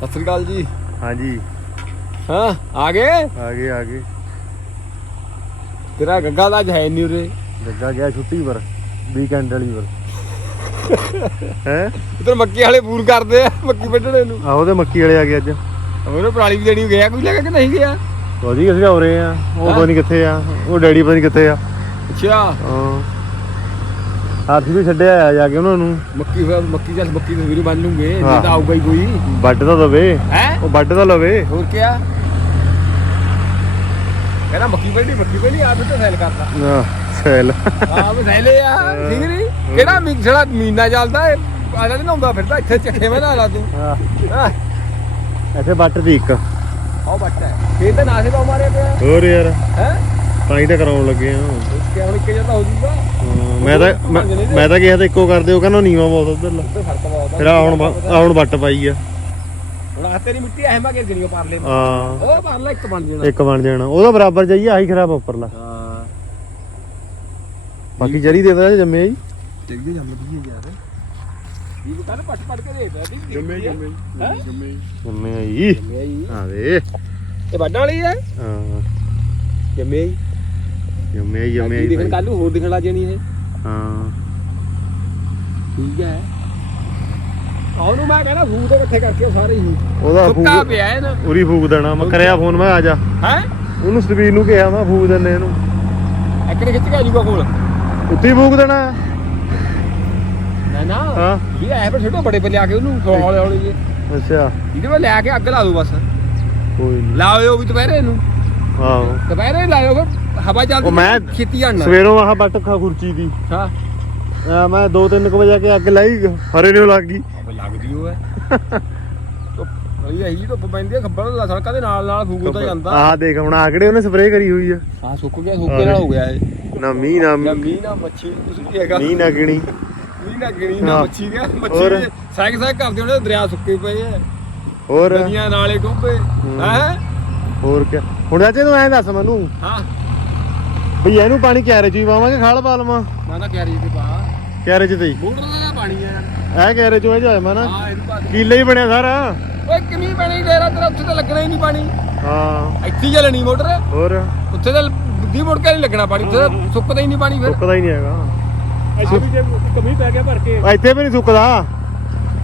ਸਤਿ ਸ੍ਰੀ ਅਕਾਲ ਜੀ। ਹਾਂਜੀ। ਹਾਂ ਆ ਗਏ? ਆ ਗਏ ਆ ਗਏ। ਤੇਰਾ ਗੱਗਾ ਦਾ ਅੱਜ ਹੈ ਨਹੀਂ ਉਰੇ। ਜੱਗਾ ਗਿਆ ਛੁੱਟੀ ਪਰ ਵੀਕਐਂਡ ਵਾਲੀ ਪਰ। ਹੈ? ਇਧਰ ਮੱਕੀ ਵਾਲੇ ਪੂਰ ਕਰਦੇ ਆ ਮੱਕੀ ਵੱਢਣੇ ਨੂੰ। ਆਹੋ ਤੇ ਮੱਕੀ ਵਾਲੇ ਆ ਗਏ ਅੱਜ। ਉਹਨੇ ਪਰਾਲੀ ਵੀ ਦੇਣੀ ਗਿਆ ਕੋਈ ਲੈ ਕੇ ਨਹੀਂ ਗਿਆ? ਉਹਦੀ ਅਸੀਂ ਹੋ ਰਹੇ ਆ? ਉਹ ਪਤਾ ਨਹੀਂ ਕਿੱਥੇ ਆ ਉਹ ਡੈਡੀ ਪਤਾ ਨਹੀਂ ਕਿੱਥੇ ਆ। ਅੱਛਾ। ਹਾਂ। ਆਰਸੀ ਵੀ ਛੱਡਿਆ ਆ ਜਾ ਕੇ ਉਹਨਾਂ ਨੂੰ। ਮੱਕੀ ਫਿਰ ਮੱਕੀ ਚੱਲ ਮੱਕੀ ਨੂੰ ਵੀਰੇ ਬੰਨ ਲੂੰਗੇ। ਨਹੀਂ ਹਾਂ। ਤਾਂ ਆਊਗਾ ਹੀ ਕੋਈ। ਵੱਢ ਤਾਂ ਲਵੇ। ਹੈ? ਉਹ ਵੱਢ ਤਾਂ ਲਵੇ। ਹੋਰ ਕੀ ਕਹਿੰਦਾ ਮੱਕੀ ਵੱਢੀ ਮੱਕੀ ਵੱਢੀ ਆਪ ਤਾਂ ਸੈਲ ਕਰਦਾ। ਸੈਲ। ਆਪ ਸੈਲੇ ਆ ਠੀਕ ਨਹੀਂ? ਕਿਹੜਾ ਮਿਕਸੜਾ ਮੀਨਾ ਚੱਲਦਾ ਏ ਆਦਾ ਨਹੀਂ ਆਉਂਦਾ ਫਿਰਦਾ ਇੱਥੇ ਚੱਕੇ ਮੈਂ ਲਾ ਤੂੰ। ਆਹ, ਹਾਂ। ਇੱਥੇ ਵੱਟ ਦੀ ਇੱਕ। ਆਹ ਬੱਟ ਹੈ। ਇਹ ਤਾਂ ਨਾਸੇ ਪਾ ਮਾਰਿਆ ਪਿਆ। ਹੋਰ ਯਾਰ। ਹੈ? ਤਾਂ ਹੀ ਤਾਂ ਕਰਾਉਣ ਲੱਗੇ ਆ। ਕਿ ਹੁਣ ਇੱਕ ਤਾਂ ਹੋ ਜੂਗਾ। ਮੈਂ ਤਾਂ ਮੈਂ- ਮੈਂ ਤਾਂ ਕਿਹਾ ਤਾਂ ਇੱਕੋ ਕਰਦੇ ਉਹ ਕਹਿੰਦਾ ਨੀਵਾ ਬਹੁਤ ਉਧਰਲਾ। ਤੇ ਫ਼ਰਕ ਬਹੁਤ ਆ ਫਿਰ ਆਹ ਹੁਣ ਬ- ਆਹ ਹੁਣ ਵੱਟ ਪਾਈ ਆ। ਹੁਣ ਆ ਤੇਰੀ ਮਿੱਟੀ ਐ ਮੈਂ ਕਿ ਗਣੀਓ ਪਾਰ ਲੈ ਹਾਂ। ਉਹ ਪਾਰ ਲੈ ਇੱਕ ਬਣ ਜਾਣਾ। ਇੱਕ ਬਣ ਜਾਣਾ। ਉਹਦਾ ਬਰਾਬਰ ਜਾਈਏ ਆਹੀ ਖਰਾਬ ਆ ਉੱਪਰਲਾ। ਹਾਂ। ਬਾਕੀ ਜਰੀ ਦੇ ਦਾ ਜੰਮੇ ਜੀ। ਚੱਲੀਏ ਜੰਮਦੀ ਹੈ ਯਾਰ। ਇਹ ਕੱਲ ਪੱਟ ਪੱਟ ਕੇ ਰਿਹਾ ਸੀ ਜੰਮੇ ਜੰਮੇ ਹੈ? ਜੰਮੇ। ਆਈ ਜੰਮੇ ਆਈ ਆ ਵੇ। ਇਹ ਵੱਡਾਂ ਵਾਲੀ ਹੈ ਹਾਂ। ਜੰਮੇ ਆਈ ਜੰਮੇ ਆਈ ਜੰਮੇ ਆਈ ਦੇਖਣ ਭਾਈ। ਕੱਲ ਨੂੰ ਹੋਰ ਦਿਖਣ ਲੱਗ ਜਾਣੀ ਇਹ। ਹਾਂ। ਠੀਕ ਹੈ। ਉਹਨੂੰ ਮੈਂ ਕਹਿੰਦਾ ਫੂਕ ਤੇ ਇਕੱਠੇ ਕਰਕੇ ਉਹ ਸਾਰੇ ਹੀ। ਉਹਦਾ ਸੁੱਕਾ ਫੂਕ ਪਿਆ ਹੈ ਨਾ ਉਰੀ ਫੂਕ ਦੇਣਾ ਮੈਂ ਕਰਿਆ ਫੋਨ ਮੈਂ ਆ ਜਾ। ਹੈ? ਉਹਨੂੰ ਸਤਵੀਰ ਨੂੰ ਕਿਹਾ ਮੈਂ ਫੂਕ ਦਿੰਨੇ ਇਹਨੂੰ। ਇੱਕਨੇ ਖਿੱਚ ਕੇ ਆ ਜੂਗਾ ਕੋਲ ਉੱਤੀ ਫੂਕ ਦੇਣਾ। ਨਾ ਨਾ। ਹਾਂ। ਇਹ ਐ ਪਰ ਛੋਟੋ ਬੜੇ ਪੇ ਲਿਆ ਕੇ ਉਹਨੂੰ ਹੌਲੇ ਹੌਲੇ ਜੇ। ਅੱਛਾ। ਇਹਦੇ ਵਿੱਚ ਲੈ ਕੇ ਅੱਗ ਲਾ ਦੋ ਬਸ। ਕੋਈ ਨਹੀਂ ਲਾਓ ਵੀ ਦੁਪਹਿਰੇ ਨੂੰ ਆਹੋ। ਦੁਪਹਿਰੇ ਲਾਇਓ ਫਿਰ। ਹਵਾ ਚੱਲਦੀ ਉਹ ਮੈਂ ਖੇਤੀ ਆਣਾ ਸਵੇਰੋਂ ਆਹ ਬੱਟ ਖਾ ਖੁਰਚੀ ਦੀ। ਹਾਂ। ਆ ਮੈਂ 2-3 ਵਜੇ ਆ ਕੇ ਅੱਗ ਲਾਈ ਹਰੇ ਨੂੰ ਲੱਗ ਗਈ। ਲੱਗਦੀ ਉਹ ਹੈ। ਧੁੱਪ ਇਹ ਇਹੀ ਧੁੱਪ ਪੈਂਦੀ ਹੈ ਖੱਬਰ ਦਾ ਸੜਕਾਂ ਦੇ ਨਾਲ ਨਾਲ ਫੂਕ ਤਾਂ ਜਾਂਦਾ। ਆਹ ਦੇਖ ਹੁਣ ਆਕੜੇ ਉਹਨੇ ਸਪਰੇਅ ਕਰੀ ਹੋਈ ਆ। ਹਾਂ ਸੁੱਕ ਗਿਆ ਸੁੱਕੇ ਨਾਲ ਹੋ ਗਿਆ ਇਹ। ਨਾ ਮੀਂਹ ਨਾ ਮੀਂਹ। ਨਾ ਮੱਛੀ ਕੁਛ ਨਹੀਂ ਹੈਗਾ? ਮੀਂਹ ਨਾ ਗਿਣੀ। ਮੀਂਹ ਨਾ ਗਿਣੀ ਨਾ ਹਾਂ। ਮੱਛੀ ਗਿਆ ਹੋਰ? ਮੱਛੀ ਸਾਈਕ ਸਾਈਕ ਕਰਦੇ ਉਹਨੇ ਦਰਿਆ ਸੁੱਕੇ ਪਏ ਆ। ਹੋਰ? ਨਦੀਆਂ ਨਾਲੇ ਡੁੱਬੇ ਹੈ। ਹੋਰ ਕੀ ਹੁਣ ਚਾਚੇ ਤੂੰ ਐਂ ਦੱਸ ਮੈਨੂੰ ਹਾਂ। ਬਈ ਇਹਨੂੰ ਪਾਣੀ ਕਿਆਰੇ ਚ ਹੀ ਪਾਵਾਂਗੇ ਖਾਲ ਪਾ ਲਵਾਂ। ਨਾ ਨਾ ਕਹਿ ਰਹੀ ਤੇ ਪਾ। ਕਿਆਰੇ ਚ ਤੇ ਹੀ। ਮੋਟਰ ਦਾ ਪਾਣੀ ਆ ਯਾਰ। ਇਹ ਕਿਆਰੇ ਚੋਂ ਇਹ ਜਾਇਮਾ ਨਾ। ਹਾਂ ਇਹਨੂੰ ਪਾ ਦੇ। ਕੀਲੇ ਹੀ ਬਣਿਆ ਸਾਰਾ। ਓਏ ਕਿੰਨੀ ਪਾਣੀ ਡੇਰਾ ਤੇਰਾ ਉੱਥੇ ਤਾਂ ਲੱਗਣਾ ਹੀ ਨਹੀਂ ਪਾਣੀ। ਹਾਂ। ਇੱਥੇ ਹੀ ਚੱਲਣੀ ਮੋਟਰ। ਹੋਰ? ਉੱਥੇ ਤਾਂ ਦੀ ਮੁੜ ਕੇ ਨਹੀਂ ਲੱਗਣਾ ਪਾਣੀ ਉੱਥੇ ਤਾਂ ਸੁੱਕਦਾ ਹੀ ਨਹੀਂ ਪਾਣੀ ਫਿਰ। ਸੁੱਕਦਾ ਹੀ ਨਹੀਂ ਹੈਗਾ। ਇੱਥੇ ਵੀ ਜੇ ਕਮੀ ਪੈ ਗਿਆ ਭਰ ਕੇ। ਇੱਥੇ ਵੀ ਨਹੀਂ ਸੁੱਕਦਾ।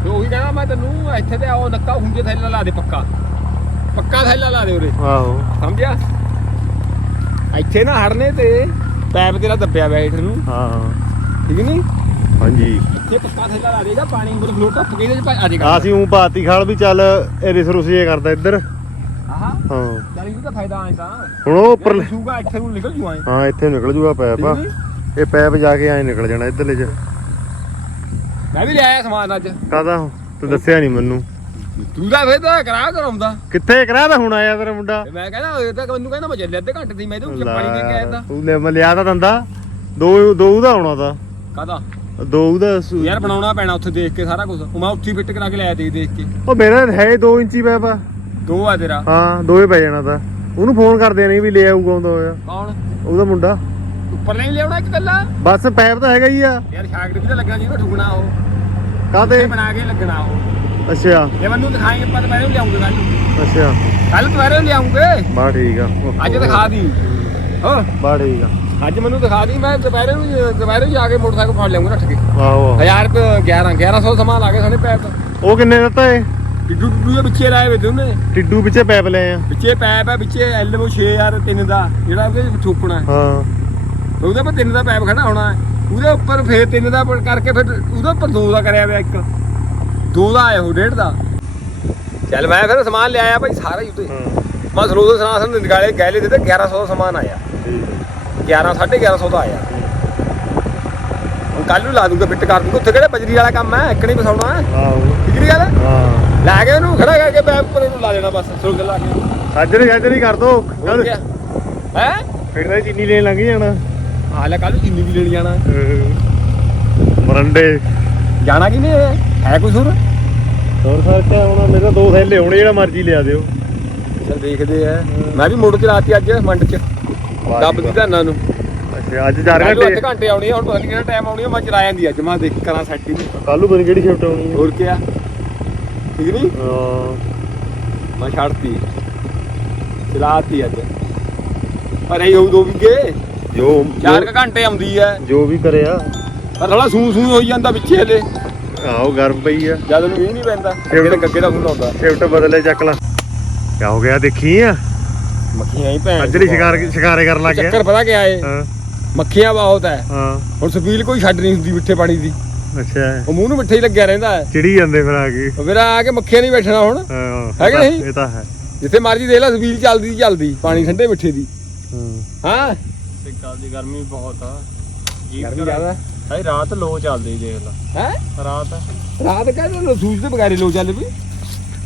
ਤੇ ਉਹੀ ਕਹਿਣਾ ਮੈਂ ਤੈਨੂੰ ਇੱਥੇ ਤੇ ਆਓ ਨੱਕਾ ਹੁੰਜੇ ਥੈਲਾ ਲਾ ਦੇ ਪੱਕਾ। ਪੱਕਾ ਥੈਲਾ ਲਾ ਦੇ ਉਰੇ। ਆਹੋ। ਸਮਝਿਆ? ਇੱਥੇ ਨਾ ਹੜਨੇ ਤੇ ਪੈਪ ਤੇਰਾ ਦੱਬਿਆ ਪਿਆ ਹੇਠ ਨੂੰ। ਹਾਂ ਠੀਕ ਨਹੀਂ ਹਾਂਜੀ। ਇੱਥੇ ਪੱਕਾ ਥੈਲਾ ਲਾ ਦੇਗਾ ਪਾਣੀ ਉੱਪਰ ਫਲੋਟ ਟੱਪ ਕੇ ਇਹਦੇ ਚ ਆ ਆ ਜਾਏਗਾ ਅਸੀਂ ਉਂ ਪਾਤੀ ਖਾਲ ਵੀ ਚੱਲ ਇਹ ਰਿਸ ਰੁਸ ਜੇ ਕਰਦਾ ਇੱਧਰ। ਆਹਾ। ਹਾਂ। ਚੱਲ ਇਹਦਾ ਫਾਇਦਾ ਆਏ ਤਾਂ। ਹੁਣ ਉਹ ਉੱਪਰ ਜੂਗਾ ਇੱਥੇ ਨੂੰ ਨਿਕਲ ਜੂ ਆਏ ਹਾਂ ਇੱਥੇ ਨਿਕਲ ਜੂਗਾ ਪੈਪ। ਇਹ ਪੈਪ ਜਾ ਕੇ ਐਂ ਨਿਕਲ ਜਾਣਾ ਇੱਧਰਲੇ ਚ। ਮੈਂ ਵੀ ਲਿਆਇਆ ਸਮਾਨ ਅੱਜ। ਕਾਦਾ ਤੂੰ ਦੱਸਿਆ ਨਹੀਂ ਮੈਨੂੰ। ਤੂੰ ਦਾ ਫੇਰ ਤਾਂ ਕਰਾ ਕਰਾਉਂਦਾ ਕਿੱਥੇ ਕਰਾ ਤਾਂ ਹੁਣ ਆਇਆ ਤੇਰਾ ਮੁੰਡਾ? ਤੇ ਮੈਂ ਕਹਿੰਦਾ ਇਹ ਤਾਂ ਮੈਨੂੰ ਕਹਿੰਦਾ ਮੈਂ ਚੱਲੇ ਅੱਧੇ ਘੰਟੇ ਦੀ ਮੈਂ ਇਹਦੇ ਪਾਣੀ ਦੇ ਕੇ ਆਇਆ ਤਾਂ। ਤੂੰ ਲੈ ਮੈਂ ਲਿਆ ਤਾਂ ਦੰਦਾ। ਦੋ ਦੋ ਉਹਦਾ ਆਉਣਾ ਤਾਂ। ਕਾਦਾ ਦੋ ਉਹਦਾ ਯਾਰ ਬਣਾਉਣਾ ਪੈਣਾ ਉੱਥੇ ਦੇਖ ਕੇ ਸਾਰਾ ਕੁਝ ਉਹ ਮੈਂ ਉੱਥੇ ਫਿੱਟ ਕਰਾ ਕੇ ਲਿਆਇਆ ਦੇਖ ਦੇਖ ਕੇ। ਉਹ ਮੇਰਾ ਹੈ 2 ਇੰਚੀ ਪੈਪ ਆ। ਦੋ ਆ ਤੇਰਾ। ਹਾਂ ਦੋਏ ਪੈ ਜਾਣਾ ਤਾਂ। ਉਹਨੂੰ ਫੋਨ ਕਰਦੇ ਨਹੀਂ ਵੀ ਲੈ ਆਊਗਾ ਆਉਂਦਾ ਹੋਇਆ ਕੌਣ? ਉਹਦਾ ਮੁੰਡਾ। ਉੱਪਰ ਨਹੀਂ ਲਿਆਉਣਾ ਇੱਕ ਕੱਲਾ ਬਸ ਪੈਪ ਤਾਂ ਹੈਗਾ ਹੀ ਆ। ਯਾਰ ਸ਼ਾਗਰ ਵੀ ਤਾਂ ਲੱਗਣਾ ਜਿਹਨੂੰ ਠੁਕਣਾ ਉਹ। ਤੇ ਬਣਾ ਕੇ ਲੱਗਣਾ ਉਹ। ਅੱਛਾ। ਇਹ ਮੈਨੂੰ ਦਿਖਾਏਂਗੇ ਆਪਾਂ ਦੁਪਹਿਰੇ ਨੂੰ ਲਿਆਉਂਗੇ ਕੱਲ ਅੱਛਾ। ਕੱਲ ਦੁਪਹਿਰੇ ਲਿਆਉਂਗੇ। ਬਾ ਠੀਕ ਆ। ਅੱਜ ਦਿਖਾ ਦੀ। ਹੋ। ਬਾ ਠੀਕ ਆ। ਅੱਜ ਮੈਨੂੰ ਦਿਖਾ ਦੀ ਮੈਂ ਦੁਪਹਿਰੇ ਨੂੰ ਦੁਪਹਿਰੇ ਜਾ ਕੇ ਮੋਟਰਸਾਈਕਲ ਫੜ ਲਿਆਉਂਗਾ ਨੱਠ ਕੇ। ਆਹੋ। 1000 ਰੁਪਏ 11 1100 ਸਮਾਨ ਲਾ ਕੇ ਸਾਡੇ ਪੈਪ। ਉਹ ਕਿੰਨੇ ਦਿੱਤਾ ਏ ਡਿੱਡੂ ਡਿੱਡੂ ਦੇ ਵਿੱਚੇ ਲਾਏ ਵੇ ਉਹਨੇ। ਟਿੱਡੂ ਪਿੱਛੇ ਪੈਪ ਲਏ ਆ। ਵਿੱਚੇ ਪੈਪ ਹੈ ਵਿੱਚੇ ਐਲਵੋ 6000 ਤਿੰਨ ਦਾ ਜਿਹੜਾ ਉਹਦੇ ਵਿੱਚ ਠੋਕਣਾ ਹੈ। ਹਾਂ ਉਹਦੇ ਪਰ ਤਿੰਨ ਦਾ ਪੈਪ ਖੜਾ ਹੋਣਾ। ਹੈ। ਉਹਦੇ ਉੱਪਰ ਫੇਰ ਤਿੰਨ ਦਾ ਕਰਕੇ ਫਿਰ ਉਹਦੇ ਉੱਪਰ ਦੋ ਦਾ ਕਰਿਆ ਹੋਇਆ ਇੱਕ। ਦੋ ਦਾ ਆਇਆ ਉਹ ਡੇਢ ਦਾ। ਚੱਲ ਮੈਂ ਫਿਰ ਸਮਾਨ ਲਿਆਇਆ ਭਾਈ ਸਾਰਾ ਹੀ ਉੱਤੇ ਮੈਂ ਸਰੋਦਰ ਸਨਾਸਨ ਦੇ ਨਿਕਾਲੇ ਗੈਲੇ ਦੇ ਤੇ 1100 ਦਾ ਸਮਾਨ ਆਇਆ। 11 1150 ਦਾ ਆਇਆ। ਹੁਣ ਕੱਲ ਨੂੰ ਲਾ ਦੂੰਗਾ ਫਿੱਟ ਕਰ ਦੂੰਗਾ। ਉੱਥੇ ਕਿਹੜੇ ਬਜਰੀ ਵਾਲਾ ਕੰਮ ਹੈ? ਇੱਕ ਨਹੀਂ ਫਸਾਉਣਾ ਹੈ? ਠੀਕ ਨਹੀਂ ਗੱਲ ਹਾਂ? ਲੈ ਕੇ ਉਹਨੂੰ ਖੜਾ ਕਰਕੇ ਪੈਪ ਉੱਪਰ ਉਹਨੂੰ ਲਾ ਦੇਣਾ ਬਸ ਸਰੋਦਰ ਲਾ ਕੇ। ਸਾਜਰੇ ਸਾਜਰੇ ਕਰ ਦੋ। ਹੈ? ਫਿਰ ਤਾਂ ਚੀਨੀ ਲੈਣ ਲੰਘ ਜਾਣਾ। ਆ ਲੈ ਕੱਲ ਜਿੰਨੀ ਵੀ ਲੈਣੀ ਜਾਣਾ। ਮਰੰਡੇ। ਜਾਣਾ ਕਿ ਨਹੀਂ ਹੈ ਹੈ ਕੋਈ ਸੁਰ ਹੋਰ ਸਰ ਕਿਆ ਹੋਣਾ? ਮੇਰੇ ਤਾਂ ਦੋ ਥੈਲੇ ਹੋਣੇ ਜਿਹੜਾ ਮਰਜ਼ੀ ਲਿਆ ਦਿਓ। ਚਲ ਦੇਖਦੇ ਆ। ਮੈਂ ਵੀ ਮੋਟਰ ਚਲਾਤੀ ਅੱਜ ਮੰਡ ਚ। ਦੱਬ ਦੀ ਧਾਨਾਂ ਨੂੰ। ਅੱਛਾ ਅੱਜ 4 ਨੂੰ ਅੱਠ ਘੰਟੇ ਘੰਟੇ ਆਉਣੀ ਆ ਹੁਣ ਪਤਾ ਨਹੀਂ ਕਿਹੜਾ ਟਾਈਮ ਆਉਣੀ ਆ ਮੈਂ ਚਲਾ ਜਾਂਦੀ ਅੱਜ। ਮੈਂ ਦੇਖ ਕਰਾਂ ਸੈੱਟ ਹੀ ਕੱਲ ਨੂੰ ਪਤਾ ਨੀ ਕਿਹੜੀ ਸ਼ਿਫਟ ਆਉਣੀ ਹੋਰ ਕੀ ਆ ਠੀਕ ਨਹੀਂ ਹਾਂ। ਮੈਂ ਛੱਡਤੀ। ਚਲਾਤੀ ਅੱਜ। ਪਰ ਇਹ ਹੋਊ ਦੋ ਵਿਗੇ। ਜੋ ਚਾਰ ਕੁ ਘੰਟੇ ਆਉਂਦੀ ਐ ਜੋ ਵੀ ਕਰਿਆ। ਪਰ ਥੋੜਾ ਸੂ ਸੂ ਹੋਈ ਜਾਂਦਾ ਵਿੱਚੇ ਹਲੇ। ਆਹੋ ਗਰਮ ਪਈ ਆ। ਜਦ ਨੂੰ ਇਹ ਨਹੀਂ ਪੈਂਦਾ ਤਾਂ ਗੱਗੇ ਦਾ ਫੁੱਲ ਆਉਂਦਾ ਸ਼ਿਫਟ ਬਦਲੇ ਚੱਕ ਲਾ। ਕਿਆ ਹੋ ਗਿਆ ਦੇਖੀ ਆ? ਮੱਖੀਆਂ ਹੀ ਭੈਣ ਅੱਜ ਲਈ ਸ਼ਿਕਾਰ ਸ਼ਿਕਾਰੇ ਕਰਨ ਲੱਗ ਗਿਆ ਚੱਕਰ ਪਤਾ ਕਿਆ ਏ? ਹਾਂ। ਮੱਖੀਆਂ ਬਹੁਤ ਐ। ਹਾਂ। ਹੁਣ ਸਪੀਲ ਕੋਈ ਛੱਡ ਨਹੀਂ ਹੁੰਦੀ ਮਿੱਠੇ ਪਾਣੀ ਦੀ। ਅੱਛਾ। ਉਹ ਮੂੰਹ ਨੂੰ ਮਿੱਠੇ ਹੀ ਲੱਗਿਆ ਰਹਿੰਦਾ ਹੈ ਚਿੜੀ ਜਾਂਦੇ ਫਿਰ ਆ ਕੇ। ਫਿਰ ਆ ਕੇ ਮੱਖੀਆਂ ਨਹੀਂ ਬੈਠਣਾ ਹੁਣ। ਹਾਂ ਹੈ। ਕਿ ਨਹੀਂ? ਇਹ ਤਾਂ ਹੈ। ਜਿੱਥੇ ਮਰਜ਼ੀ ਦੇਖ ਲੈ ਸਪੀਲ ਚੱਲਦੀ ਚੱਲਦੀ ਪਾਣੀ ਠੰਡੇ ਮਿੱਠੇ ਦੀ। ਹਾਂ। ਹਾਂ। ਸਿੱਕਾ ਦੀ ਗਰਮੀ ਬਹੁਤ ਆ। ਜੀ ਗਰਮੀ ਜ਼ਿਆਦਾ। ਹਾਈ ਰਾਤ ਲੋ ਚੱਲਦੀ ਦੇਖ ਲਾ ਹੈ? ਰਾਤ? ਰਾਤ ਕਹਿੰਦੇ ਸੂਜ ਦੇ ਬਗਾਰੇ ਲੋ ਚੱਲ ਵੀ।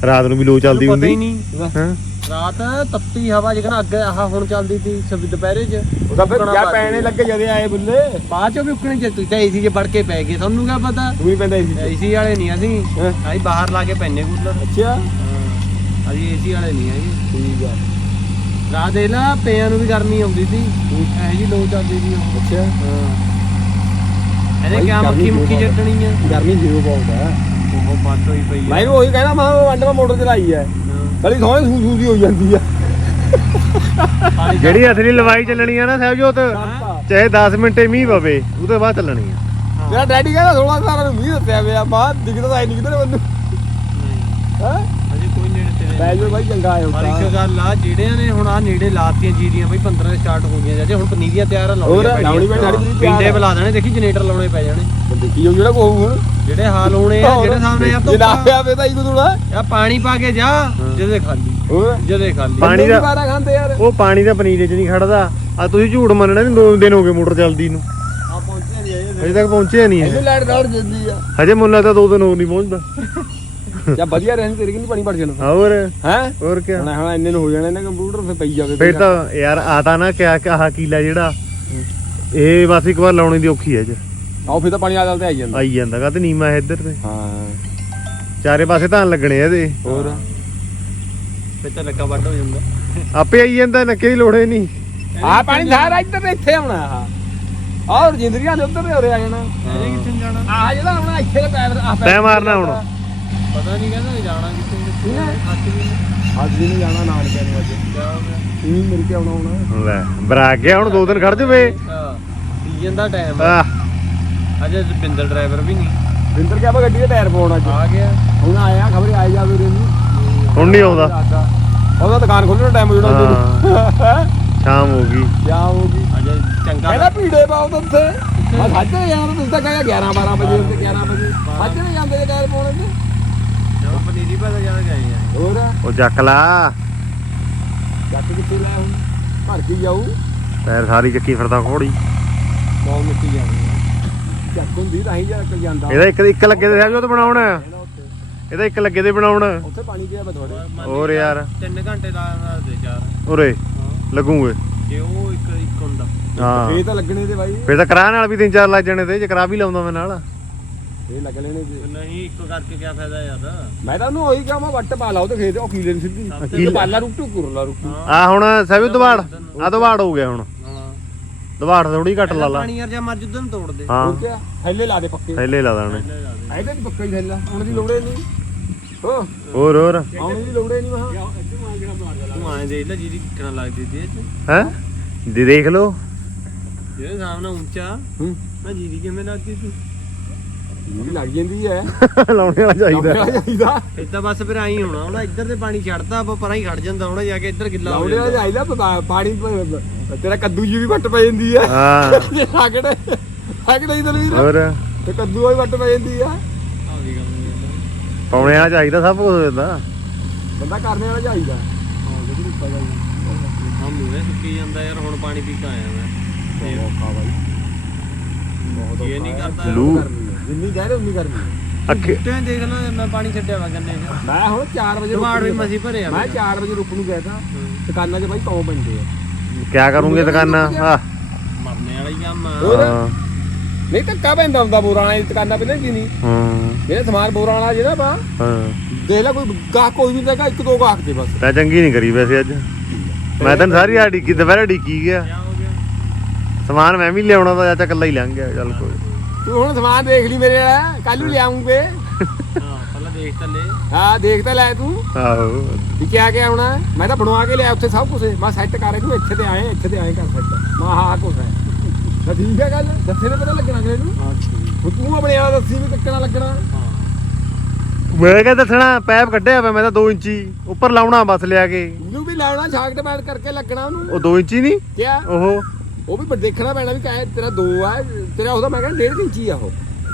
ਰਾਤ ਨੂੰ ਵੀ ਲੋ ਚੱਲਦੀ ਪਤਾ ਹੀ ਹੁੰਦੀ ਨਹੀਂ। ਹਾਂ। ਰਾਤ ਤੱਤੀ ਹਵਾ ਜਿਕਣਾ ਅੱਗੇ ਆਹ ਹੁਣ ਚੱਲਦੀ ਸੀ ਸਭ ਦੁਪਹਿਰੇ 'ਚ। ਉਹਦਾ ਫਿਰ ਕਿਆ ਪੈਣੇ। ਲੱਗੇ ਜਦੇ ਆਏ ਬੁੱਲੇ। ਬਾਅਦ ਚੋਂ ਵੀ ਉੱਕਣੇ ਚ ਤੁਸੀਂ ਤਾਂ ਏਸੀ 'ਚ ਵੜ ਕੇ ਪੈ ਗਏ ਤੁਹਾਨੂੰ ਕਿਆ ਪਤਾ? ਤੂੰ ਹੀ ਪੈਂਦਾ ਸੀ ਏਸੀ ਵਾਲੇ ਨਹੀਂ ਅਸੀਂ। ਹੈਂ? ਅਸੀਂ ਬਾਹਰ ਲਾ ਕੇ ਪੈਨੇ ਕੂਲਰ। ਅੱਛਾ। ਅਸੀਂ ਏਸੀ ਵਾਲੇ ਨਹੀਂ ਹੈਗੇ। ਠੀਕ ਆ। ਰਾਤ ਦੇ ਲਾ ਪਿਆਂ ਨੂੰ ਵੀ ਗਰਮੀ ਆਉਂਦੀ ਸੀ। ਇਹ ਜੀ ਲੋ ਚੱਲਦੀ ਸੀ ਉਹ। ਅੱਛਾ। ਇਹਨੇ ਬਾਈ ਕਿਆ ਮੱਖੀ ਮੁੱਖੀ ਬਹੁਤ ਆ। ਗਰਮੀ ਜ਼ੀਰੋ ਬਹੁਤ ਆ। ਉਹ ਬੱਤ ਹੋਈ ਪਈ ਮੈਂ ਉਹੀ ਕਹਿਣਾ ਮੈਂ ਉਹ ਵੰਡ ਮੈਂ ਮੋਟਰ ਚਲਾਈ ਐ ਕਲੀ ਸੋਹਣੀ ਸੂ ਸੂ ਦੀ ਹੋਈ ਜਾਂਦੀ ਆ। ਜਿਹੜੀ ਅਸਲੀ ਲਵਾਈ ਚੱਲਣੀ ਆ ਨਾ ਸਾਹਿਬਜੋਤ ਚਾਹੇ 10 ਮਿੰਟੇ ਮੀਂਹ ਪਵੇ ਉਹਦੇ ਬਾਅਦ ਚੱਲਣੀ ਆ। ਮੇਰਾ ਡੈਡੀ ਕਹਿੰਦਾ ਥੋੜਾ ਸਾਰਾ ਨੂੰ ਮੀਂਹ ਦੱਸਿਆ ਪਿਆ ਮਾ ਦਿਖਦਾ ਤਾਂ ਹੈ ਨਹੀਂ ਕਿਧਰ ਮੈਨੂੰ। ਹੈ? ਅਜੇ ਕੋਈ ਨੇੜੇ ਤੇੜੇ ਬੈਜ ਬਾਈ ਚੰਗਾ ਆਇਆ ਪਰ ਇੱਕ ਗੱਲ ਆ ਜਿਹੜਿਆਂ ਨੇ ਹੁਣ ਆ ਨੇੜੇ ਲਾਤੀਆਂ ਜੀਰੀਆਂ ਬਈ 15 ਸਟਾਰਟ ਹੋ ਗਈਆਂ ਜਾਂਦੇ ਹੁਣ ਪਨੀਰੀਆਂ ਤਿਆਰ ਆ ਹੋਰ ਲਾਉਣੀਆਂ ਲਾਉਣੀ ਪੈਣੀ ਸਾਡੀ ਪਨੀਰੀ ਤਿਆਰ ਪਿੰਡੇ ਆ। ਬੁਲਾ ਦੇਣੇ ਦੇਖੀ ਜਨਰੇਟਰ ਲਾਉਣੇ ਪੈ ਜਾਣੇ। ਦੇਖੀ ਉਹ ਜਿਹੜਾ ਕੋ ਹੁਣ ਜਿਹੜੇ ਹਾਲ ਹੋਣੇ ਆ ਜਿਹੜੇ ਸਾਹਮਣੇ ਆ ਜੇ ਨਾ ਧੁੱਪ ਪਿਆ ਵੇ ਤਾਂ ਹੀ ਕੁਦੂਣਾ ਆ ਪਾਣੀ ਪਾ ਕੇ ਜਾ ਜਦੇ ਖਾਲੀ। ਹੋਰ? ਜਦੇ ਖਾਲੀ। ਪਾਣੀ ਦਾ- ਬਾਰਾ ਖਾਂਦੇ ਯਾਰ। ਉਹ ਪਾਣੀ ਦਾ ਪਨੀਰੇ 'ਚ ਨਹੀਂ ਖੜਦਾ। ਆ ਤੁਸੀਂ ਝੂਠ ਮੰਨਣਾ ਨਹੀਂ ਦੋ ਦਿਨ ਹੋ ਗਏ ਮੋਟਰ ਚੱਲਦੀ ਨੂੰ। ਆ ਪਹੁੰਚਿਆ ਨਹੀਂ ਆਏ ਹਜੇ ਤੱਕ ਪਹੁੰਚਿਆ ਨਹੀਂ ਇਹਨੂੰ ਲਾਈਟ ਆ। ਹਜੇ ਮੁੱਲਾ ਤਾਂ ਦੋ ਦਿਨ ਹੋ ਨਹੀਂ ਪਹੁੰਚਦਾ। ਜਾਂ ਵਧੀਆ ਰਹਿਣ ਤੇਰੇ ਕਿ ਨਹੀਂ ਪਾਣੀ ਪੜ ਜਾਣਾ? ਹੋਰ? ਹੈ? ਹੋਰ ਕੀ ਹੁਣ ਹੁਣ ਇੰਨੇ ਨੂੰ ਹੋ ਜਾਣਾ ਇਹਨਾਂ ਕੰਪਿਊਟਰ ਫੇ ਪਈ ਜਾਵੇ ਫਿਰ ਤਾਂ ਯਾਰ ਆਤਾ ਨਾ ਕਿਆ ਕਿ ਆਹ ਕੀਲਾ ਜਿਹੜਾ ਇਹ ਬਸ ਇੱਕ ਵਾਰ ਲਾਉਣੀ ਦੀ ਔਖੀ ਹੈ ਜੇ ਆਓ ਫੇ ਤਾਂ ਪਾਣੀ ਆ ਜਾਂਦਾ ਆਈ ਜਾਂਦਾ। ਆਈ ਜਾਂਦਾ ਕਾ ਤੇ ਨੀਮਾ ਹੈ ਇੱਧਰ ਤੇ। ਹਾਂ। ਚਾਰੇ ਪਾਸੇ ਧਾਨ ਲੱਗਣੇ ਆ ਇਹਦੇ। ਹੋਰ? ਫਿਰ ਤਾਂ ਲੱਗਾ ਵੱਡ ਹੋ ਜਾਂਦਾ। ਆਪੇ ਆਈ ਜਾਂਦਾ ਨੱਕੇ ਦੀ ਲੋੜੇ ਨਹੀਂ। ਆ ਪਾਣੀ ਸਾਰਾ ਇੱਧਰ ਤੇ ਇੱਥੇ ਆਉਣਾ ਆ ਔਰ ਜਿੰਦਰੀਆਂ ਦੇ ਉੱਧਰ ਦੇ ਆ ਜਾਣਾ। ਇਹਨੇ ਕਿੱਥੇ ਜਾਣਾ? ਆ ਜਿਹੜਾ ਆਉਣਾ ਇੱਥੇ ਦਾ ਪੈਰ ਆ ਤੈਂ ਮਾਰਨਾ ਹੁਣ। ਪਤਾ ਨਹੀਂ ਕਹਿੰਦਾ ਜਾਣਾ ਕਿੱਥੇ ਕਿੱਥੇ ਇਹਨੇ? ਹੱਥ ਵੀ ਨਹੀਂ। ਅੱਜ ਵੀ ਨਹੀਂ ਜਾਣਾ ਨਾਨਕਿਆਂ ਨੂੰ ਅੱਜ। ਗਿਆ? ਤੂੰ ਮਿਲ ਕੇ ਆਉਣਾ ਹੁਣ। ਲੈ ਬਰਾ ਗਿਆ ਹੁਣ ਦੋ ਦਿਨ ਖੜ ਜਵੇ। ਹਾਂ ਸੀਜ਼ਨ ਦਾ ਟਾਈਮ ਆ ਅਜੇ ਬਿੰਦਰ ਡਰਾਈਵਰ ਵੀ ਨਹੀਂ। ਵਿੰਦਰ ਕਿਹਾ ਵਾ ਗੱਡੀ ਦੇ ਟਾਇਰ ਪਾਉਣਾ ਅੱਜ? ਆ ਗਿਆ। ਹੁਣ ਆਇਆ ਖਬਰ ਆਈ ਜਾਵੇ ਰੇ ਨੂੰ। ਹੁਣ ਨਹੀਂ ਆਉਂਦਾ। ਉਹਦਾ ਦੁਕਾਨ ਖੋਲਣ ਦਾ ਟਾਈਮ ਹੋ ਜਾਣਾ ਸ਼ਾਮ ਹੋ ਗਈ। ਅਜੇ ਚੰਗਾ ਕਹਿੰਦਾ ਭੀੜੇ ਪਾਉ ਤਾਂ ਉੱਥੇ। ਆ ਸਾਜੇ ਯਾਰ ਤੁਸੀਂ ਤਾਂ ਕਹਿੰਦਾ 11 12 ਵਜੇ ਉੱਤੇ 11 ਵਜੇ। ਸਾਜੇ ਨੇ ਜਾਂਦੇ ਜੇ ਟਾਇਰ ਪਾਉਣ ਤੇ ਜਾ ਗਏ ਆ ਹੋਰ? ਉਹ ਚੱਕ ਲਾ। ਜੱਟ ਕਿੱਥੇ ਲੈ ਹੁਣ ਘਰ ਕੀ ਜਾਊ। ਪੈਰ ਸਾਰੀ ਚੱਕੀ ਫਿਰਦਾ ਘੋੜੀ ਮੌਲ ਮਿੱਟੀ ਜਾਣੀ ਚੱਕ ਹੁੰਦੀ ਤਾਂ ਹੀ ਜੱਟ ਜਾਂਦਾ। ਇਹਦਾ ਇੱਕ ਇੱਕ ਲੱਗੇ ਤੇ ਸਾਹਿਬ ਜੋ ਬਣਾਉਣਾ। ਇਹਦਾ ਉੱਥੇ। ਇਹਦਾ ਇੱਕ ਲੱਗੇ ਤੇ ਬਣਾਉਣਾ। ਉੱਥੇ ਪਾਣੀ ਪਿਆ ਵਾ ਥੋੜੇ ਹੋਰ ਯਾਰ। 3 ਘੰਟੇ ਦਾ ਦੇ ਚਾਰ ਉਰੇ ਹਾਂ। ਲੱਗੂਗੇ। ਜੇ ਉਹ ਇੱਕ ਇੱਕ ਹੁੰਦਾ। ਹਾਂ। ਫੇਰ ਤਾਂ ਲੱਗਣੇ ਤੇ ਬਾਈ। ਫਿਰ ਤਾਂ ਕਰਾ ਨਾਲ ਵੀ ਤਿੰਨ ਚਾਰ ਲੱਗ ਜਾਣੇ ਤੇ ਜੇ ਕਰਾ ਵੀ ਲਾਉਂਦਾ ਮੈਂ ਨਾਲ। ਇਹ ਲੱਗ ਲੈਣੇ ਤੇ ਨਹੀਂ ਇੱਕ ਕਰਕੇ ਕੀ ਫਾਇਦਾ ਯਾਰ? ਮੈਂ ਤਾਂ ਉਹਨੂੰ ਉਹੀ ਕਿਹਾ ਮੈਂ ਵੱਟ ਪਾ ਲਾ ਉਹਦੇ ਖੇਤ ਉਹ ਕੀਲੇ ਨੂੰ ਸਿੱਧੀ ਕੀਲੇ ਪਾਲਾ ਰੁੱਟੂ ਕੁਰਲਾ ਰੁੱਟੂ ਆ ਹੁਣ ਸਾਹਿਬ ਦਵਾੜ ਆ ਦਵਾੜ ਹੋ ਗਿਆ ਹੁਣ। ਹਾਂ। ਦਵਾੜ ਥੋੜੀ ਘੱਟ ਲਾ ਲਾ। ਪਾਣੀ ਯਾਰ ਜਾਂ ਮਰ ਜੁੱਦਾਂ ਨੂੰ ਤੋੜ ਦੇ ਹਾਂ। ਹੋਰ ਕਿਆ ਥੈਲੇ ਲਾ ਦੇ ਪੱਕੇ। ਥੈਲੇ ਲਾ ਦਾਣੇ। ਇਹਦੇ ਵੀ ਪੱਕਾ ਹੀ ਥੈਲਾ ਹੁਣ ਦੀ ਲੋੜੇ ਨਹੀਂ। ਹੋ ਹੋਰ ਹੋਰ। ਆਉਣ ਦੀ ਲੋੜੇ ਨਹੀਂ ਮਹਾ ਤੂੰ ਆਏ ਦੇਖ ਲੈ ਜਿਹਦੀ ਕਿੱਕਣਾ ਲੱਗਦੀ ਸੀ ਇਹ 'ਚ। ਹੈ? ਦੀ ਦੇਖ ਲਓ। ਜਿਹਦੇ ਸਾਹਮਣੇ ਉੱਚਾ। ਹੂੰ। ਮੈਂ ਜੀਰੀ ਕਿਵੇਂ ਲੱਗਦੀ ਸੀ? ਇਹ ਲੱਗ ਜਾਂਦੀ ਹੈ। ਲਾਉਣੇ ਵਾਲਾ ਚਾਹੀਦਾ। ਚਾਹੀਦਾ। ਇਦਾਂ ਬਸ ਫਿਰ ਆਈ ਹੋਣਾ ਹੁਣ ਇੱਧਰ ਤੇ ਪਾਣੀ ਛੱਡਦਾ ਆਪਾਂ ਪਰਾਂ ਹੀ ਖੜ ਜਾਂਦਾ ਹੁਣ ਜਾ ਕੇ ਇੱਧਰ ਗਿੱਲਾ ਹੋ ਲਾਉਣੇ ਜਾਂਦਾ। ਚਾਹੀਦਾ ਪਾ- ਪਾਣੀ ਪ- ਤੇਰਾ ਕੱਦੂ ਜੀ ਵੀ ਵੱਟ ਪੈ ਜਾਂਦੀ ਹੈ। ਹਾਂ। ਜੇ ਆਗੜੇ ਆਗੜੇ ਇਧਰ ਵੀ ਹੋਰ? ਤੇ ਕੱਦੂ ਵੀ ਵੱਟ ਪੈ ਜਾਂਦੀ ਆ। ਗੱਲ ਹੋ ਪਾਉਣੇ ਵਾਲਾ ਚਾਹੀਦਾ ਸਭ ਕੁਝ ਹੁੰਦਾ ਬੰਦਾ ਕਰਨੇ ਵਾਲਾ ਚਾਹੀਦਾ। ਹਾਂ ਮੂਹਰੇ ਸੁੱਕੀ ਜਾਂਦਾ ਯਾਰ ਹੁਣ ਪਾਣੀ ਪੀ ਕੇ ਆਇਆ ਮੈਂ। ਤੇ ਔਖਾ ਬਾਈ। ਇਹ ਨਹੀਂ ਕਰਦਾ ਲੂ। ਜਿੰਨੀ ਕਹਿ ਰਹੇ ਉਨੀ ਕਰਨੀ ਅੱਖੇ ਤੇ ਦੇਖ ਲੈ ਮੈਂ ਪਾਣੀ ਛੱਡਿਆ ਵਾ ਗੰਨੇ 'ਚ ਮੈਂ ਹੁਣ 4 ਵਜੇ ਜਮਾੜ ਵੀ ਰੁਕਣ ਮਸੀ ਭਰਿਆ ਮੈਂ 4 ਵਜੇ ਰੁਕਣ ਨੂੰ ਗਿਆ ਤਾਂ। ਦੁਕਾਨਾਂ 'ਚ ਬਾਈ ਕੌਂ ਪੈਂਦੇ ਆ। ਕਿਆ ਕਰੂੰਗੇ ਦੁਕਾਨਾਂ? ਆ। ਮਰਨੇ ਵਾਲਾ ਹੀ ਕੰਮ ਆ। ਹੋਰ? ਹਾਂ। ਨਹੀਂ ਧੱਕਾ ਪੈਂਦਾ ਹੁੰਦਾ ਬੋਰਾਂ ਵਾਲੀ ਦੁਕਾਨਾਂ ਪਹਿਲਾਂ ਕੀ ਨਹੀਂ। ਹਾਂ। ਜਿਹੜੇ ਸਮਾਨ ਬੋਰਾਂ ਵਾਲਾ ਜਿਹੜਾ ਬਾ ਹਾਂ। ਦੇਖ ਲੈ ਕੋਈ ਗਾਹ ਕੋਈ ਨਹੀਂ ਦੇਗਾ ਇੱਕ ਦੋ ਗਾਹਕ ਦੇ ਬਸ। ਤਾਂ ਚੰਗੀ ਨਹੀਂ ਕਰੀ ਵੈਸੇ ਅੱਜ। ਮੈਂ ਤਾਂ ਸਾਰੀ ਆ ਡਿੱਗੀ ਦੁਪਹਿਰੇ ਡਿੱਗੀ ਗਿਆ। ਕੀ ਹੋ ਗਿਆ? ਸਮਾਨ ਮੈਂ ਵੀ ਲਿਆਉਣਾ ਤਾਂ ਚਾਚਾ ਇਕੱਲਾ ਹੀ ਲੰਘ ਗਿਆ ਚੱਲ ਕੋਈ ਤੂੰ ਹੁਣ ਸਮਾਨ ਦੇਖ ਲਈ ਮੇਰੇ ਵਾਲਾ ਕੱਲ ਨੂੰ ਲਿਆਉਂਗੇ। ਹਾਂ ਪਹਿਲਾਂ ਦੇਖ ਤਾਂ ਲੈ। ਹਾਂ ਦੇਖ ਤਾਂ ਲੈ ਤੂੰ। ਆਹੋ। ਵੀ ਕਿਆ ਕਿਆ ਆਉਣਾ? ਮੈਂ ਤਾਂ ਬਣਵਾ ਕੇ ਲਿਆ ਉੱਥੇ ਸਭ ਕੁਝ ਮੈਂ ਸੈੱਟ ਕਰ ਇਹਨੂੰ ਇੱਥੇ ਤੇ ਆਏ ਇੱਥੇ ਤੇ ਆਏ ਕਰ ਸੈੱਟ ਮੈਂ ਹਾਂ ਕੁਝ ਹੈ। ਤਾਂ ਠੀਕ ਹੈ ਗੱਲ ਦੱਸੇ ਨੇ ਪਤਾ ਲੱਗਣਾ ਅਗਲੇ ਨੂੰ। ਹਾਂ ਠੀਕ। ਹੁਣ ਤੂੰ ਆਪਣੇ ਵਾਲਾ ਦੱਸੀ ਵੀ ਕਿੱਕਣਾ ਲੱਗਣਾ। ਹਾਂ। ਮੈਂ ਕਿਹਾ ਦੱਸਣਾ ਪੈਪ ਕੱਢਿਆ ਪਿਆ ਮੈਂ ਤਾਂ 2 ਇੰਚੀ। ਉੱਪਰ ਲਾਉਣਾ ਬਸ ਲਿਆ ਕੇ। ਉਹਨੂੰ ਵੀ ਲਾਉਣਾ ਛਾਕ ਟਪੈਟ ਕਰਕੇ ਲੱਗਣਾ ਉਹਨੂੰ। ਉਹ 2 ਇੰਚੀ ਨਹੀਂ? ਕਿਆ? ਉਹ ਉਹ ਵੀ ਦੇਖਣਾ ਪੈਣਾ ਵੀ ਕਾਹ ਤੇਰਾ 2 ਆ ਤੇਰਾ ਉਹਦਾ ਮੈਂ ਕਹਿੰਦਾ 1.5 ਇੰਚੀ ਆ ਉਹ।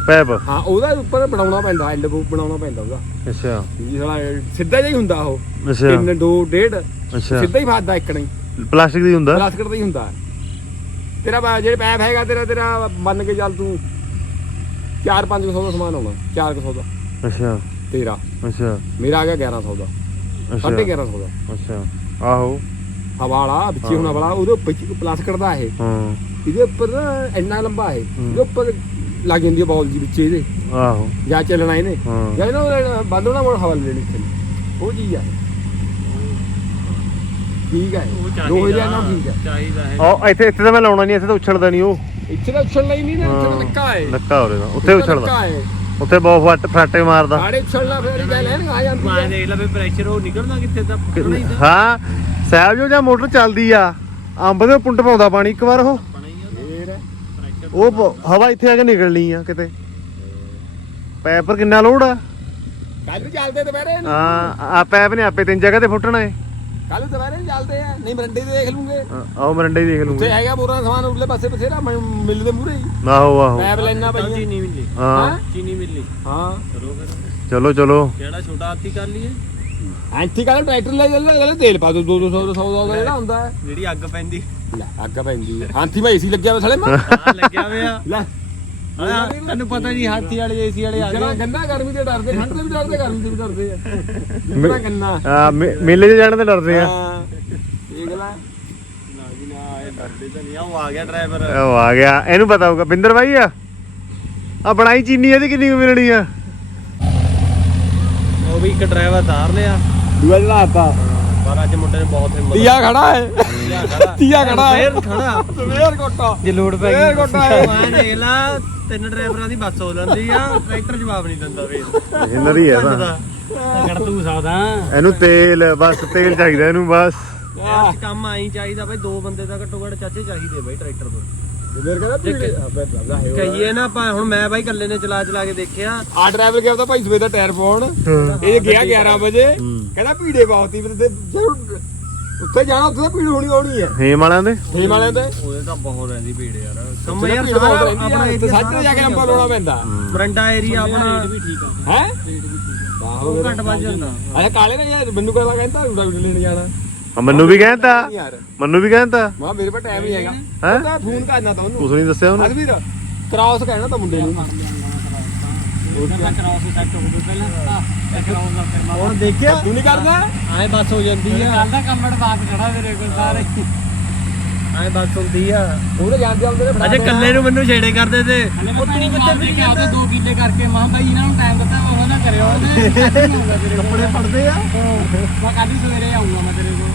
ਪੈਪ? ਹਾਂ ਉਹਦਾ ਉੱਪਰ ਬਣਾਉਣਾ ਪੈਂਦਾ ਐਂਡ ਬਣਾਉਣਾ ਪੈਂਦਾ ਉਹਦਾ। ਅੱਛਾ। ਵੀ ਸਾਲਾ ਸਿੱਧਾ ਜਿਹਾ ਹੀ ਹੁੰਦਾ ਉਹ। ਅੱਛਾ। 3 2 1.5 ਅੱਛਾ। ਸਿੱਧਾ ਹੀ ਫਾਦਾ ਇੱਕ ਨਹੀਂ। ਪਲਾਸਟਿਕ ਦੀ ਹੁੰਦਾ? ਪਲਾਸਟਿਕ ਦਾ ਹੀ ਹੁੰਦਾ। ਤੇਰਾ ਜਿਹੜੇ ਪੈਪ ਹੈਗਾ ਤੇਰਾ ਤੇਰਾ ਮੰਨ ਕੇ ਚੱਲ ਤੂੰ 4-500 ਦਾ ਸਮਾਨ ਆਉਣਾ 400 ਦਾ। ਅੱਛਾ। ਤੇਰਾ। ਅੱਛਾ। ਮੇਰਾ ਆ ਗਿਆ 1100 ਦਾ। ਅੱਛਾ। 1150 ਦਾ। ਅੱਛਾ। ਆਹੋ। ਹਵਾ ਵਾਲਾ ਵਿੱਚੇ ਹੋਣਾ ਵਾਲਾ ਉਹਦੇ ਉੱਪਰ ਪਲਾਸਟਿਕ ਦਾ ਇਹ। ਹਾਂ। ਇਹਦੇ ਉੱਪਰ ਨਾ ਇੰਨਾ ਲੰਬਾ ਹੈ। ਇਹਦੇ ਉੱਪਰ ਲੱਗ ਜਾਂਦੀ ਹੈ ਬਾਲ ਜੀ ਵਿੱਚ ਇਹਦੇ। ਆਹੋ। ਜਾਂ ਚੱਲਣਾ ਇਹਨੇ। ਜਾਂ ਇਹਨਾਂ ਬੰਦ ਹੋਣਾ ਮੋੜ ਹਵਾ ਲੈਣੀ ਇੱਥੇ। ਉਹ ਚੀਜ਼ ਆ। ਠੀਕ ਹੈ ਉਹ ਦੋ ਹਜ਼ਾਰ ਚਾਹੀਦਾ ਨਾਲ ਠੀਕ ਹੈ ਚਾਹੀਦਾ ਹੈ ਉਹ ਇੱਥੇ ਇੱਥੇ ਤਾਂ ਮੈਂ ਲਾਉਣਾ ਨਹੀਂ ਇੱਥੇ ਤਾਂ ਉਛਲਦਾ ਨਹੀਂ ਉਹ। ਇੱਥੇ ਤਾਂ ਉਛਲਣਾ ਹੀ ਨਹੀਂ ਨਾ ਇੱਥੇ ਤਾਂ ਹਾਂ, ਲੱਕਾ ਹੈ ਉੱਥੇ ਉਛਲਦਾ। ਲੱਕਾ ਹੈ ਉੱਥੇ ਬਹੁਤ ਫੱਟ ਫਰਾਟੇ ਮਾਰਦਾ। ਆੜੇ ਉਛਲਣਾ ਫਿਰ ਹੈ ਨਾ ਆ ਜਾਂਦੀ ਮੈਂ ਹੈ ਦੇਖ ਲਾ ਵੀ ਪ੍ਰੈਸ਼ਰ ਉਹ ਨਿਕਲਦਾ ਕਿੱਥੇ ਤਾਂ ਹੀ ਤਾਂ। ਹਾਂ ਸਾਹਿਬ ਜੋ ਜਾਂ ਮੋਟਰ ਚੱਲਦੀ ਆ ਅੰਬ ਦੇ ਪੁੰਟ ਪਾਉਂਦਾ ਪਾਣੀ ਇੱਕ ਵਾਰ ਉਹ। ਆਪਣਾ ਹੀ ਆ ਫੇਰ? ਪ੍ਰੈਸ਼ਰ ਉਹ ਪ- ਹਵਾ ਇੱਥੇ ਆ ਕੇ ਨਿਕਲਣੀ ਆ ਕਿਤੇ। ਪੈਪ ਪਰ ਕਿੰਨਾ ਲੋਡ ਆ? ਕੱਲ ਵੀ ਚੱਲਦੇ ਦੁਪਹਿਰੇ ਹਾਂ ਆ ਪੈਪ ਨੇ ਆਪੇ ਤਿੰਨ ਜਗ੍ਹਾ ਤੇ ਫੁੱਟਣਾ ਏ। ਕੱਲ ਦੁਪਹਿਰੇ ਨੂੰ ਚੱਲਦੇ ਆ ਨਹੀਂ ਮਰੰਡੇ ਤੇ ਦੇਖ ਲੂੰਗੇ। ਆਓ ਮਰੰਡੇ ਹੀ ਦੇਖ ਉੱਥੇ ਲੂੰਗੇ ਹੈਗਾ ਬੋਰਾ ਸਮਾਨ ਉਰਲੇ ਪਾਸੇ ਬਥੇਰਾ ਮੈਂ ਮਿਲ ਦੇ ਮੂਰੇ ਹੀ। ਆਹੋ ਆਹੋ। ਪੈਪ ਲੈਣਾ ਚੱਲ ਪਈਆਂ ਚੀਨੀ ਮਿਲੀ। ਹਾਂ। ਚੀਨੀ ਮਿਲੀ। ਹਾਂ। ਕਰੋ ਫਿਰ। ਚਲੋ ਚਲੋ। ਕਿਹੜਾ ਛੋਟਾ ਹਾਥੀ ਕਰ ਲਈਏ? ਐਂਟੀ ਕੱਲ ਟਰੈਕਟਰ ਲੈ ਜਾਂਦੇ ਅਗਲੇ ਤੇਲ ਪਾ ਦੋ 200 ਦਾ 100 ਦਾ ਜਿਹੜਾ ਹੁੰਦਾ। ਹੈ ਜਿਹੜੀ ਅੱਗ ਪੈਂਦੀ। ਲੈ ਅੱਗ ਪੈਂਦੀ। ਹੈ ਹਾਥੀ ਮੈਂ ਏਸੀ ਲੱਗਿਆ ਵਾ ਸਾਲੇ ਮੈਂ। ਆ ਲੱਗਿਆ ਹੋਇਆ। ਲੈ ਹਾਂ ਤੈਨੂੰ ਪਤਾ ਨਹੀਂ ਹਾਥੀ ਵਾਲੇ ਏਸੀ ਵਾਲੇ ਆ ਜਿਹੜਾ ਗਏ। ਗੰਨਾ ਗਰਮੀ ਤੇ ਡਰਦੇ ਠੰਡ ਤੇ ਵੀ ਡਰਦੇ ਗਰਮੀ ਤੇ ਵੀ ਡਰਦੇ ਆ। ਜਿਹੜਾ ਗੰਨਾ ਆ ਮੇ- ਮੇਲੇ 'ਚ ਜਾਣ ਤੇ ਡਰਦੇ ਆ। ਹਾਂ ਇਹ ਗਲਾ ਨਾ ਜੀ ਨਾ ਇਹ ਡਰਦੇ ਤਾਂ ਨਹੀਂ ਆ ਉਹ ਆ ਗਿਆ ਡਰਾਈਵਰ। ਉਹ ਆ ਗਿਆ ਇਹਨੂੰ ਪਤਾ ਹੋਊਗਾ। ਬਿੰਦਰ ਬਾਈ ਆ? ਆ ਬਣਾਈ ਚੀਨੀ ਇਹਦੀ ਕਿੰਨੀ ਕੁ ਮਿਲਣੀ ਆ? ਉਹ ਵੀ ਇੱਕ ਡਰਾਈਵਰ ਧਾਰ ਲਿਆ। ਦੂਆ ਚੜਾਤਾ ਪਰ ਅੱਜ ਮੁੰਡੇ ਨੇ ਬਹੁਤ ਹਿੰਮਤ ਤੀਆ ਖੜਾ ਹੈ। ਤੀਆ ਖੜਾ ਤੀਆ ਖੜਾ ਹੈ। ਫੇਰ ਖੜਾ। ਸਵੇਰ ਕੋਟਾ ਜੇ ਲੋਡ ਪੈ ਫੇਰ ਗਈ ਕੋਟਾ ਹੈ ਮੈਂ ਦੇਖ ਲਾ ਤਿੰਨ ਡਰਾਈਵਰਾਂ ਦੀ ਬੱਸ ਹੋ ਜਾਂਦੀ ਆ ਟਰੈਕਟਰ ਜਵਾਬ ਨਹੀਂ ਦਿੰਦਾ ਵੇ। ਇਹਨਾਂ ਦੀ ਹੈ ਤਾਂ। ਕੜ ਤੂੰ ਸਕਦਾ। ਇਹਨੂੰ ਤੇਲ ਬਸ ਤੇਲ ਚਾਹੀਦਾ ਇਹਨੂੰ ਬਸ। ਯਾਰ ਕੰਮ ਆਈ ਚਾਹੀਦਾ ਬਈ ਦੋ ਬੰਦੇ ਤਾਂ ਘੱਟੋ ਘੱਟ ਚਾਚੇ ਚਾਹੀਦੇ ਬਈ ਟਰੈਕਟਰ ਪਰ ਮੇਰੇ ਕਹਿੰਦਾ ਪੀੜੇ ਆਪੇ ਬਦਾ ਹੈ ਕਹੀਏ ਨਾ ਆਪਾਂ ਹੁਣ ਮੈਂ ਬਾਈ ਇਕੱਲੇ ਨੇ ਚਲਾ ਚਲਾ ਕੇ ਦੇਖਿਆ। ਆ ਡਰਾਈਵਰ ਗਿਆ ਤਾਂ ਭਾਈ ਸਵੇਰ ਦਾ ਟਾਇਰ ਪਾਉਣ। ਇਹ ਗਿਆ 11 ਵਜੇ। ਕਹਿੰਦਾ ਭੀੜੇ ਬਾਉਤੀ ਤੇ ਜ਼ਰੂਰ ਉੱਥੇ ਜਾਣਾ ਉੱਥੇ ਤਾਂ ਭੀੜ ਹੋਣੀ ਹੋਣੀ ਹੈ। ਹੇਮ ਵਾਲਿਆਂ ਦੇ? ਹੇਮ ਵਾਲਿਆਂ ਦੇ। ਉਹਦੇ ਤਾਂ ਬਹੁਤ ਰਹਿੰਦੀ ਭੀੜ ਯਾਰ। ਕੰਮ ਯਾਰ ਭੀੜ ਬਹੁਤ ਸਾਰਾ ਰਹਿੰਦੀ ਆਪਣਾ ਹੈ, ਤੇ ਸੱਚ ਜਾ ਕੇ ਲੰਬਾ ਲਾਉਣਾ ਪੈਂਦਾ। ਮਰੰਡਾ ਏਰੀਆ ਆਪਣਾ ਹੈ? ਉਹ ਘੱਟ ਵੱਜ ਜਾਂਦਾ। ਅਰੇ ਕਾਲੇ ਨੇ ਯਾਰ ਮੈਨੂੰ ਕਹਿੰਦਾ ਕਹਿੰਦਾ ਰੂੜਾ ਵੀ ਲੈਣ ਜਾਣਾ। ਆ ਮੈਨੂੰ ਵੀ ਕਹਿੰਦਾ ਯਾਰ। ਮੈਨੂੰ ਵੀ ਕਹਿੰਦਾ ਮਾ ਮੇਰੇ ਕੋਲ ਟਾਈਮ ਨਹੀਂ ਹੈਗਾ। ਹੈਂ? ਫੋਨ ਕਰਨਾ ਤਾਂ ਉਹਨੂੰ। ਕੁਛ ਨਹੀਂ ਦੱਸਿਆ ਉਹਨੇ। ਅਦਵੀਰ ਕ੍ਰਾਸ ਕਹਿਣਾ ਤਾਂ ਮੁੰਡੇ ਨੂੰ। ਹੁਣ ਦੇਖਿਆ? ਤੂੰ ਨਹੀਂ ਕਰਦਾ? ਐ ਬੱਸ ਹੋ ਜਾਂਦੀ ਆ। ਕੱਲ ਦਾ ਕੰਮੜ ਬਾਤ ਖੜਾ ਮੇਰੇ ਕੋਲ ਸਾਰੇ। ਐ ਬੱਸ ਹੁੰਦੀ ਆ। ਉਹਦੇ ਜਾਂਦੇ ਆਉਂਦੇ ਨੇ ਅਜੇ ਕੱਲੇ ਨੂੰ ਮੈਨੂੰ ਛੇੜੇ ਕਰਦੇ ਤੇ। ਉਹ ਤੂੰ ਕਿੱਥੇ ਫਿਰ ਗਿਆ ਉਹਦੇ 2 ਕਿੱਲੇ ਕਰਕੇ ਮਾਂ ਬਾਈ ਇਹਨਾਂ ਨੂੰ ਟਾਈਮ ਦਿੱਤਾ ਉਹ ਨਾ ਕਰਿਓ। ਉਹਨੇ ਕੱਪੜੇ ਪੜਦੇ ਆ। ਮੈਂ ਕੱਲ ਹੀ ਸਵੇਰੇ ਆਉਂਗਾ ਮੈਂ ਤੇਰੇ ਕੋਲ।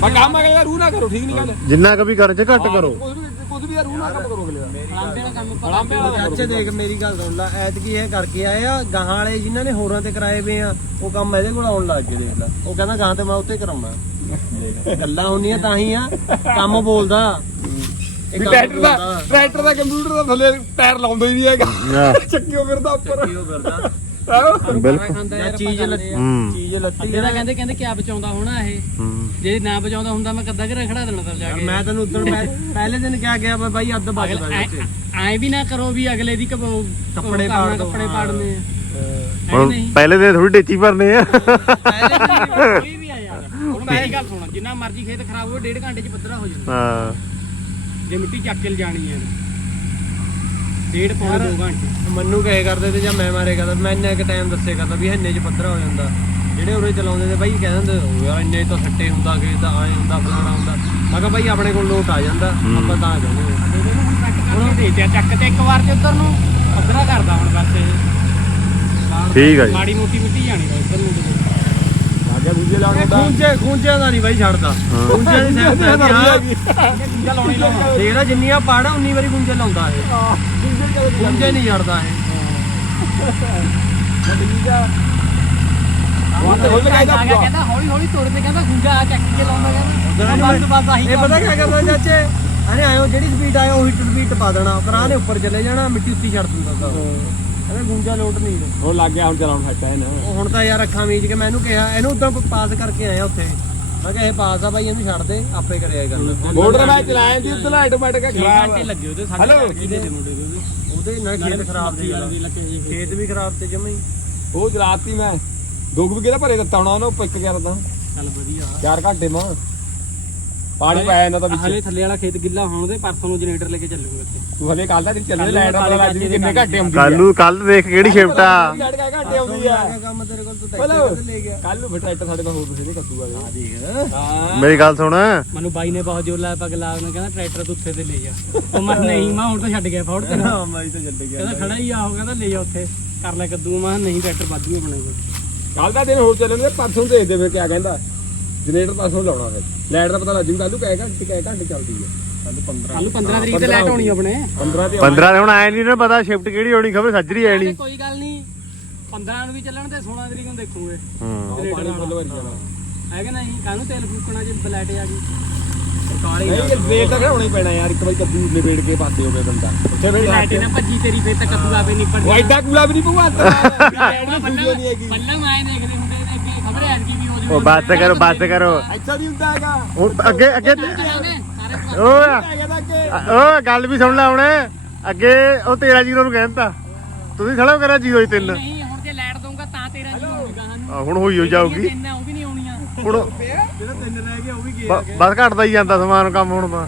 ਬਾ ਕੰਮ ਅਗਲੇ ਦਾ ਰੂ ਨਾ ਕਰੋ ਠੀਕ ਨਹੀਂ ਗੱਲ। ਜਿੰਨਾ ਕੁ ਵੀ ਕਰ ਚ ਘੱਟ ਕਰੋ। ਕੁਝ ਵੀ ਕੁਝ ਵੀ ਰੂ ਨਾ ਕੰਮ ਕਰੋ ਅਗਲੇ ਦਾ। ਲਾਂਬੇ ਵਾਲਾ ਕੰਮ ਪਤਾ ਲਾਂਬੇ ਵਾਲਾ ਕਰੋ। ਚਾਚੇ ਦੇਖ ਮੇਰੀ ਗੱਲ ਸੁਣ ਲੈ ਐਤਕੀ ਇਹ ਕਰਕੇ ਆਏ ਆ ਗਾਹਾਂ ਵਾਲੇ ਜਿਨ੍ਹਾਂ ਨੇ ਹੋਰਾਂ ਤੇ ਕਰਾਏ ਵੇ ਆ ਉਹ ਕੰਮ ਇਹਦੇ ਕੋਲ ਆਉਣ ਲੱਗ ਗਏ ਦੇਖ ਲੈ। ਉਹ ਕਹਿੰਦਾ ਗਾਹਾਂ ਤੇ ਮੈਂ ਉੱਤੇ ਕਰਾਉਣਾ। ਗੱਲਾਂ ਹੁੰਦੀਆਂ ਤਾਂ ਹੀ ਆ ਕੰਮ ਬੋਲਦਾ। ਇਹ ਵੀ ਕੰਮ ਟਰੈਕਟਰ ਦਾ ਬੋਲਦਾ। ਟਰੈਕਟਰ ਦਾ ਕੰਪਿਊਟਰ ਦਾ ਥੱਲੇ ਟਾਇਰ ਲਾਉਂਦਾ ਹੀ ਨਹੀਂ ਹੈਗਾ। ਆਹ, ਚੱਕਿਓ ਫਿਰਦਾ ਉੱਪਰ। ਕੀ ਉਹ ਕਰਦਾ ਆਹੋ। ਬਿਲਕੁਲ। ਯਾਰ ਚੀਜ਼ ਲੱਤੀ ਹੂੰ। ਚੀਜ਼ ਲੱਤੀ ਅੱਧੇ ਦਾ ਕਹਿੰਦੇ ਕਹਿੰਦੇ ਕਿਆ ਬਚਾਉਂਦਾ ਹੋਣਾ ਇਹ? ਹੂੰ। ਜੇ ਨਾ ਬਚਾਉਂਦਾ ਹੁੰਦਾ ਮੈਂ ਕੱਦਾ ਘਰੇ ਖੜਾ ਦੇਣਾ ਤਾਂ ਜਾ ਯਾਰ ਕੇ। ਮੈਂ ਤੈਨੂੰ ਉਦੋਂ ਪਹਿਲੇ ਦਿਨ ਕਿਹਾ ਗਿਆ ਮੈਂ ਬਾਈ ਅੱਧ ਬਚਦਾ ਵਿੱਚ ਐ ਵੀ ਨਾ ਕਰੋ ਵੀ ਅਗਲੇ ਦੀ ਕਬ- ਕੱਪੜੇ ਪਾੜ ਦਿਓ, ਕੱਪੜੇ ਹਾਂ। ਪਾੜਨੇ ਆ। ਐ ਹੁਣ ਨਹੀਂ। ਪਹਿਲੇ ਦੇ ਥੋੜੀ ਟੇਚੀ ਭਰਨੇ ਆ। ਪਹਿਲੇ ਦਿਨ ਕੋਈ ਵੀ ਆ ਯਾਰ। ਹੁਣ ਮੇਰੀ ਗੱਲ ਸੁਣ ਜਿੰਨਾ ਮਰਜ਼ੀ ਖੇਤ ਖਰਾਬ ਹੋਵੇ ਡੇਢ ਘੰਟੇ ਚ ਪੱਧਰਾ ਹੋ ਜਾਂਦਾ। ਹਾਂ। ਜੇ ਮਿੱਟੀ ਚੱਕ ਕੇ ਲਿਜਾਣੀ ਹੈ ਡੇਢ ਪੌਣੇ ਦੋ ਘੰਟੇ। ਮੈਨੂੰ ਕਹੇ ਕਰਦੇ ਤੇ ਜਾਂ ਮੈਂ ਮਾਰੇ ਕਰਦਾ ਮੈਂ ਇੰਨਾ ਇੱਕ ਟਾਈਮ ਦੱਸੇ ਕਰਦਾ ਵੀ ਹੰਨੇ ਚ ਪੱਧਰਾ ਹੋ ਜਾਂਦਾ। ਜਿਹੜੇ ਉਰੇ ਚਲਾਉਂਦੇ ਤੇ ਬਾਈ ਕਹਿ ਦਿੰਦੇ "ਉਹ ਯਾਰ ਇੰਨੇ ਤਾਂ ਸੱਟੇ ਹੁੰਦਾ ਕਿ ਤਾਂ ਆਏ ਹੁੰਦਾ ਫਲਾਣਾ ਹੁੰਦਾ। ਮੈਂ ਕਿਹਾ ਬਾਈ ਆਪਣੇ ਕੋਲ ਲੋਟ ਆ ਜਾਂਦਾ ਆਪਾਂ ਤਾਂ ਕਹਿੰਦੇ ਹਾਂ। ਹੁਣ ਦੇ ਤੇ ਚੱਕ ਤੇ ਇੱਕ ਵਾਰ ਤੇ ਉਧਰ ਨੂੰ। ਪੱਧਰਾ ਕਰਦਾ ਹੁਣ ਬਸ ਇਹ। ਠੀਕ ਆ ਜੀ। ਮਾੜੀ ਮੋਟੀ ਮਿੱਟੀ ਜਾਣੀ ਵਾ ਇੱਧਰ ਨੂੰ ਜਦੋਂ। ਆ ਗਿਆ ਦੂਜੇ ਲਾਉਣ ਇਹ ਦਾ ਖੂੰਜੇ ਖੂੰਜੇ ਦਾ ਨਹੀਂ ਬਾਈ ਛੱਡਦਾ। ਖੂੰਜੇ ਦੀ ਸਾਈਡ ਤੇ ਆ। ਚੀਜ਼ਾਂ ਲਾਉਣੀ ਲਾਉਣਾ ਦੇਖ ਲੈ ਜਿੰਨੀਆਂ ਪਾੜਾ ਉਨੀ ਵਾਰੀ ਖੂੰਜੇ ਲਾਉਂਦਾ ਇਹ। ਖੂੰਜੇ ਨਹੀਂ ਛੱਡਦਾ ਇਹ। ਠੀਕ ਆ ਹੁਣ ਤੇ ਖੁੱਲ ਆ ਗਿਆ ਗਿਆ ਕਹਿੰਦਾ ਹੌਲੀ ਹੌਲੀ ਤੁਰ ਤੇ ਕਹਿੰਦਾ ਗੁੰਜਾ ਆ ਚੱਕ ਕੇ ਲਾਉਂਦਾ ਕਹਿੰਦਾ। ਬਸ ਬਸ ਆਹੀ ਇਹ ਪਤਾ ਕੀ ਕਰਨਾ ਚਾਚੇ? ਅਰੇ ਆਇਓ ਜਿਹੜੀ ਸਪੀਡ ਆਇਓ ਉਹੀ ਸਪੀਡ ਪਾ ਦੇਣਾ। ਪਰ ਆਹ ਨੇ ਉੱਪਰ ਚਲੇ ਜਾਣਾ ਮਿੱਟੀ ਉੱਤੀ ਛੱਡ ਦਿੰਦਾ ਤਾਂ ਕਹਿੰਦਾ ਗੁੰਜਾ ਲੋਟ ਨਹੀਂ ਇਹਦੇ। ਉਹ ਲੱਗ ਗਿਆ ਹੁਣ ਚਲਾਉਣ ਫੱਟ ਹੈ ਨਾ ਉਹ ਹੁਣ ਤਾਂ ਯਾਰ ਅੱਖਾਂ ਮੀਚ ਕੇ ਮੈਂ ਇਹਨੂੰ ਕਿਹਾ ਇਹਨੂੰ ਉਦਾਂ ਪਾਸ ਕਰਕੇ ਆਇਆ ਉੱਥੇ। ਮੈਂ ਕਿਹਾ ਇਹ ਪਾਸ ਆ ਬਾਈ ਇਹਨੂੰ ਛੱਡ ਦੇ ਆਪੇ ਕਰਿਆ ਇਹ ਗੱਲ। ਮੋਟਰ ਮੈਂ ਚਲਾਇਆ ਦੀ ਉੱਤੇ ਆਟੋਮੈਟਿਕ ਖਰਾਬ ਆ। ਲੱਗੇ ਉਹਦੇ ਹੈਲੋ ਦੇ ਮੁੰਡੇ ਉਹਦੇ ਨਾਲ ਖੇਤ ਖਰਾਬ ਦੇ ਯਾਰ ਖੇਤ ਵੀ ਖਰਾਬ ਤੇ ਜਮਾ ਹੀ। ਉਹ ਚਲਾਤੀ ਮੈਂ। ਦੋ ਕੁ ਵਿਗੇ ਦਾ ਭਰੇ ਦਿੱਤਾ ਹੋਣਾ ਉਹਨੂੰ ਪਿੱਕ ਤਾਂ ਚੱਲ ਵਧੀਆ। 4 ਘੰਟੇ ਮਾਂ। ਪਾਣੀ ਪਾਇਆ ਇਹਨਾਂ ਦਾ ਹਲੇ ਵਿੱਚ। ਥੱਲੇ ਵਾਲਾ ਖੇਤ ਗਿੱਲਾ ਹੋਣ ਦੇ ਪਰਸੋਂ ਨੂੰ ਜਨਰੇਟਰ ਲੈ ਕੇ ਚੱਲੂਗੇ ਤੂੰ ਹਲੇ ਕੱਲ ਦਾ ਦਿਨ ਚੱਲਣੇ ਲਾਈਟ ਦਾ ਪਤਾ ਲੱਗ ਜੂ ਕਿੰਨੇ ਘੰਟੇ ਆਉਂਦੀ ਕੱਲ ਨੂੰ ਕੱਲ ਦੇਖ ਕਿਹੜੀ ਸ਼ਿਫਟ ਆ। ਲਾਈਟ ਕਾ ਘੰਟੇ ਆਉਂਦੀ ਆ। ਕੰਮ ਤੇਰੇ ਕੋਲ ਤੂੰ ਟੈਕਟਰ ਲੈ ਗਿਆ ਕੱਲ ਨੂੰ ਫਿਰ ਟਰੈਕਟਰ ਸਾਡੇ ਕੋਲ ਹੋਰ ਬਥੇਰੇ ਕੱਦੂਗਾ ਦੇ ਦੇਖ। ਹਾਂ। ਮੇਰੀ ਗੱਲ ਸੁਣ। ਮੈਨੂੰ ਬਾਈ ਨੇ ਬਹੁਤ ਜ਼ੋਰ ਲਾਇਆ ਪਗ ਲਾ ਉਹਨੇ ਕਹਿੰਦਾ ਟਰੈਕਟਰ ਤੂੰ ਉੱਥੇ ਤੇ ਲੈ ਜਾ। ਉਹ ਮੈਂ ਕਿਹਾ ਨਹੀਂ ਮੈਂ ਹੁਣ ਤਾਂ ਛੱਡ ਗਿਆ ਫੌੜ ਤੇ ਹਾਂ ਮਾਈ ਤਾਂ ਛੱਡ ਗਿਆ। ਕਹਿੰਦਾ ਖੜਾ ਹੀ ਆ ਉਹ ਕਹਿੰਦਾ ਲੈ ਜਾ ਉੱਥੇ। ਕਰ ਲੈ ਕੱਦੂ। ਮੈਂ ਕਿਹਾ ਨਹੀਂ ਟਰੈਕਟਰ ਵਾਧੂ ਆਪਣੇ ਕੋਲ ਕੱਲ ਦਾ ਦਿਨ ਹੋਰ ਚੱਲਣਗੇ ਪਰਸੋਂ ਨੂੰ ਦੇਖਦੇ ਫਿਰ ਕਿਆ ਕਹਿੰਦਾ। ਜਨਰੇਟਰ ਪਰਸੋਂ ਲਾਉਣਾ ਫਿਰ। ਲਾਈਟ ਦਾ ਪਤਾ ਲੱਗ ਜੂ ਕੱਲ ਨੂੰ ਕਹੇ ਘੰਟੇ ਕਹੇ ਘੰਟੇ ਚੱਲਦੀ ਹੈ? ਕੱਲ 15 ਕੱਲ 15 ਤਰੀਕ ਤੇ ਲਾਈਟ ਆਉਣੀ ਆਪਣੇ। 15 ਤੇ 15 ਦੇ ਹੁਣ ਆਏ ਨਹੀਂ ਨਾ ਪਤਾ ਸ਼ਿਫਟ ਕਿਹੜੀ ਹੋਣੀ ਖਬਰ ਸੱਜਰੀ ਨਹੀਂ ਕੋਈ ਗੱਲ ਨਹੀਂ 15 ਨੂੰ ਵੀ ਚੱਲਣ ਤੇ 16 ਤਰੀਕ ਨੂੰ ਦੇਖੂਗੇ। ਹੂੰ। ਪਾਣੀ ਫੁੱਲ ਭਰੀ ਜਾਣਾ। ਹੈ ਕਿ ਨਹੀਂ? ਕਾਹਨੂੰ ਤੇਲ ਫੂਕਣਾ ਜੇ ਬਲੈਟ ਆ ਗਈ। ਕਾਲੀ ਨਹੀਂ ਰੇਟ ਤਾਂ ਖੜਾਉਣਾ ਹੀ ਪੈਣਾ ਯਾਰ ਇੱਕ ਵਾਰੀ ਕੱਦੂ ਨਿਬੇੜ ਕੇ ਪਾਸੇ ਹੋਵੇ ਬੰਦਾ। ਉੱਥੇ ਵੀ ਲਾਈਟ ਨਾ ਭੱਜੀ ਤੇਰੀ ਫੇਰ ਤਾਂ ਕੱਦੂ ਆਪੇ ਨਿਪਟ ਉਹ ਐਡਾ ਕੂਲਾ ਵੀ ਨਹੀਂ ਪਊਗਾ ਬੱਲਾ ਨਹੀਂ ਬੱਲਾ ਮੈਂ ਦੇਖਦੇ ਹੁੰਦੇ ਨੇ ਅੱਗੇ ਖਬਰ ਐ ਕੀ ਵੀ ਹੋ ਉਹ ਬੱਸ ਕਰੋ ਬੱਸ ਕਰੋ। ਅੱਛਾ ਨਹੀਂ ਹੁੰਦਾ ਹੈਗਾ। ਹੁਣ ਅੱਗੇ ਅੱਗੇ ਓ ਗੱਲ ਵੀ ਸੁਣ ਲੈ ਹੁਣ। ਅੱਗੇ ਉਹ 13 ਜੀਰੋ ਨੂੰ ਕਹਿੰਦਾ ਤੁਸੀਂ ਖੜਾ ਕਰਿਆ ਜੀਰੋ ਹੀ ਤਿੰਨ। ਨਹੀਂ ਹੁਣ ਜੇ ਲਾਈਟ ਦਊਂਗਾ ਤਾਂ ਤੇਰਾ ਜੀ ਹੋਊਗਾ ਸਾਨੂੰ। ਆ, ਹੁਣ ਹੋਈ ਹੋ ਜਾਊਗੀ। ਤਿੰਨ ਆ, ਉਹ ਵੀ ਨਹੀਂ ਆਉਣੀਆਂ। ਹੁਣ ਜਿਹੜਾ ਤਿੰਨ ਰਹਿ ਗਿਆ ਉਹ ਵੀ ਗਿਆ ਬ- ਬਸ ਘਟਦਾ ਹੀ ਜਾਂਦਾ ਸਮਾਨ ਕੰਮ ਹੁਣ ਤਾਂ।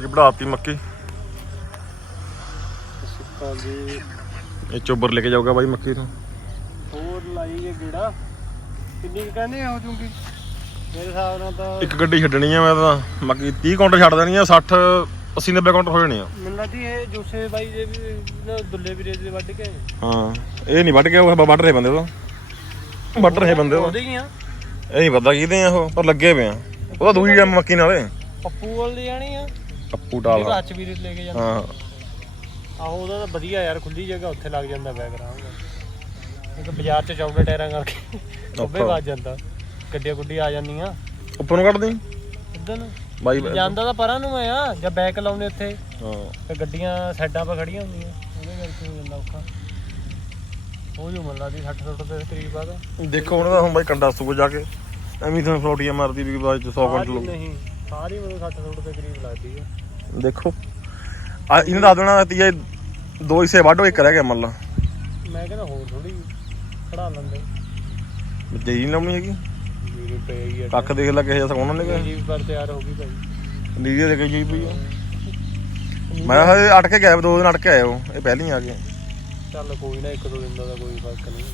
ਜੀ ਬੜਾਤੀ ਮੱਕੀ। ਇਹ ਚੋਬਰ ਲੈ ਕੇ ਜਾਊਗਾ ਬਾਈ ਮੱਕੀ ਤੋਂ। ਹੋਰ ਲਾਈਏ ਗੇੜਾ। ਕਿੰਨੀ ਕੁ ਕਹਿੰਦੇ ਆ ਹੋ ਜੂਗੀ ਮੇਰੇ ਹਿਸਾਬ ਨਾਲ ਤਾਂ ਇੱਕ ਗੱਡੀ ਛੱਡਣੀ ਆ ਮੈਂ ਤਾਂ। ਮੱਕੀ 30 ਕਾਊਂਟਰ ਛੱਡ ਦੇਣੀ ਆ 60 80 90 ਕਾਊਂਟਰ ਹੋ ਜਾਣੇ ਆ। ਮੈਨੂੰ ਲੱਗਦੀ ਇਹ ਜੋਸੇ ਬਾਈ ਦੇ ਵੀ ਨਾ ਦੁੱਲੇ ਵੀਰੇ ਦੇ ਵੱਢ ਕੇ ਹਾਂ ਇਹ ਨਹੀਂ ਵੱਢ ਗਿਆ ਉਹ ਵੱਢ ਰਹੇ ਬੰਦੇ ਉਹ। ਵੱਢ ਰਹੇ ਬੰਦੇ ਉਹ। ਉਹਦੇ ਹੀ ਆ। ਇਹ ਨਹੀਂ ਪਤਾ ਕਿਹਦੇ ਆ ਉਹ ਪਰ ਲੱਗੇ ਪਏ ਆ। ਉਹ ਤਾਂ ਦੂਜੀ ਮੱਕੀ ਨਾਲੇ। ਪੱਪੂ ਵਾਲ ਜਾਣੀ ਆ। ਅੱਪੂ ਟਾਲ ਅੱਛ ਵੀਰੇ ਲੈ ਕੇ ਜਾਂਦਾ ਹਾਂ। ਆਹੋ ਉਹਦਾ ਤਾਂ ਵਧੀਆ ਯਾਰ ਖੁੱਲੀ ਜਗ੍ਹਾ ਉੱਥੇ ਲੱਗ ਜਾਂਦਾ ਬੈਕਗ੍ਰਾਉਂਡ ਇੱਕ ਬਾਜ਼ਾਰ ਚ ਚੌੜੇ ਟਾਇਰਾਂ ਕਰਕੇ ਉੱਬੇ ਵੱਜ ਜਾਂਦਾ। ਗੱਡੀਆਂ ਗੁੱਡੀਆਂ ਆ ਜਾਂਦੀਆਂ। ਉੱਪਰ ਨੂੰ ਕੱਢ ਦੇ ਇੱਧਰ ਨੂੰ। ਬਾਈ ਜਾਂਦਾ ਤਾਂ ਪਰਾਂ ਨੂੰ ਆ ਜਾਂ ਬੈਕ ਲਾਉਨੇ ਉੱਥੇ। ਹਾਂ। ਤੇ ਗੱਡੀਆਂ ਸਾਈਡਾਂ 'ਤੇ ਖੜੀਆਂ ਹੁੰਦੀਆਂ। ਉਹਦੇ ਕਰਕੇ ਹੋ ਜਾਂਦਾ ਔਖਾ। ਉਹ ਜੋ ਮੱਲਾ ਦੀ 60 60 ਦੇ ਕਰੀਬ ਆ ਦਾ ਦੇਖੋ ਉਹਨਾਂ ਦਾ ਹੁਣ ਬਾਈ ਕੰਡਾ ਸੂਕ ਜਾ ਕੇ। ਐਵੇਂ ਤਾਂ ਫਲੋਟੀਆਂ ਮਾਰਦੀ ਵੀ ਬਾਅਦ ਚ 100 ਕੁਇੰਟਲ ਨਹੀਂ ਸਾਰੀ ਮੈਨੂੰ 60 60 ਦੇ ਕਰੀਬ ਲੱਗਦੀ ਆ। ਦੇਖੋ। ਆ ਇਹਨਾਂ ਦਾ ਦੇਣਾ ਤੀਏ ਦੋ ਹਿੱਸੇ ਵੱਢੋ ਇੱਕ ਰਹਿ ਗਿਆ ਮੱਲਾ। ਮੈਂ ਕਹਿੰਦਾ ਹੋਰ ਥੋੜੀ ਖੜਾ ਲੈਂਦੇ। ਜਈ ਨਹੀਂ ਲਾਉਣੀ ਹੈਗੀ। ਆ। ਕੱਖ ਦੇਖ ਲੈ ਕਿਸੇ ਸਕਾਉਣਾ ਨਹੀਂ ਗਿਆ ਜੀ ਪਰ ਤਿਆਰ ਹੋ ਗਈ ਭਾਈ। ਨੀਰੀ ਦੇ ਕੇ ਜੀ ਪਈ ਆ। ਮੈਂ ਹਜੇ ਅਟ ਕੇ ਗਿਆ ਦੋ ਦਿਨ ਅਟ ਕੇ ਆਏ ਉਹ ਇਹ ਪਹਿਲੀ ਆ ਗਏ ਚੱਲ ਕੋਈ ਨਾ ਇੱਕ ਦੋ ਦਿਨ ਦਾ ਤਾਂ ਕੋਈ ਫ਼ਰਕ ਨਹੀਂ।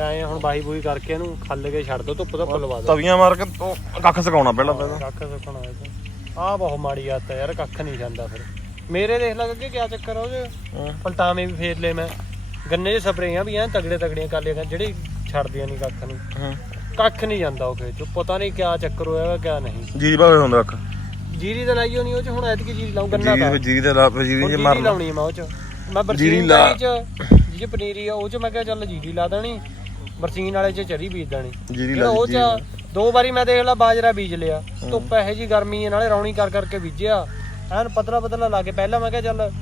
ਐਂ ਹੁਣ ਬਾਈ ਬੂਈ ਕਰਕੇ ਇਹਨੂੰ ਖੱਲ ਕੇ ਛੱਡ ਦੋ ਧੁੱਪ ਧੁੱਪ ਲਵਾ ਦੋ। ਤਵੀਆਂ ਮਾਰ ਕੇ ਉਹ ਕੱਖ ਸਕਾਉਣਾ ਪਹਿਲਾਂ ਪਹਿਲਾਂ। ਕੱਖ ਸੁੱਕਣਾ ਇਹ ਆ ਬਹੁਤ ਮਾੜੀ ਆਦਤ ਹੈ ਯਾਰ ਕੱਖ ਨਹੀਂ ਜਾਂਦਾ ਫਿਰ। ਮੇਰੇ ਦੇਖ ਲੱਗ ਅੱਗੇ ਕਿਆ ਚੱਕਰ ਆ ਉਹਦੇ। ਪਲਟਾਵੇਂ ਵੀ ਫੇਰ ਲਏ ਮੈਂ। ਗੰਨੇ ਦੇ ਸਪਰੇਆਂ ਵੀ ਐ ਤਗੜੇ ਤਗੜੀਆਂ ਕਰ ਲਿਆ ਜਿਹੜੇ ਛੱਡਦੀਆਂ ਨਹੀਂ ਕੱਖ ਨੂੰ। ਹਾਂ। ਕੱਖ ਨਹੀਂ ਜਾਂਦਾ ਉਹ ਖੇਤ ਚ ਪਤਾ ਨਹੀਂ ਕਿਆ ਚੱਕਰ ਹੋਇਆ ਕਿਆ ਨਹੀਂ। ਜੀਰੀ ਬਾਵੇ ਹੁੰਦਾ ਕੱਖ। ਜੀਰੀ ਤਾਂ ਲਾਈਓ ਨਹੀਂ ਉਹ ਚ ਹੁਣ ਐਤਕੀ ਜੀਰੀ ਲਾਉਂ ਗੰਨਾ ਫਿਰ ਜੀਰੀ ਤੇ ਲਾ ਜੀਰੀ ਹੁਣ ਜੇ ਮਾਰਨਾ। ਲਾਉਣੀ ਮੈਂ ਉਹ ਚ। ਮੈਂ ਬਰਸੀਨ ਲਾ। ਲਾਈ ਚ ਜਿਹੇ ਪਨੀਰੀ ਆ ਉਹ ਚ ਮੈਂ ਕਿਹਾ ਚੱਲ ਜੀਰੀ ਲਾ ਦੇਣੀ। ਬਰਸੀਨ ਵਾਲੇ ਚ ਚਰੀ ਬੀਜ ਦੇਣੀ। ਜੀਰੀ ਜਿਹੜਾ ਲਾ ਉਹ ਚ ਦੋ ਵਾਰੀ ਮੈਂ ਦੇਖ ਲਾ ਬਾਜਰਾ ਬੀਜ ਲਿਆ। ਧੁੱਪ ਇਹੋ ਜੀ ਗਰਮੀ ਨਾਲੇ ਰੌਣੀ ਕਰ ਕਰਕੇ ਬੀਜਿਆ। ਐਨ ਪਤਲਾ ਪਤਲਾ ਲਾ ਕੇ ਪਹਿਲਾਂ ਮੈਂ ਕਿਹਾ ਚੱਲ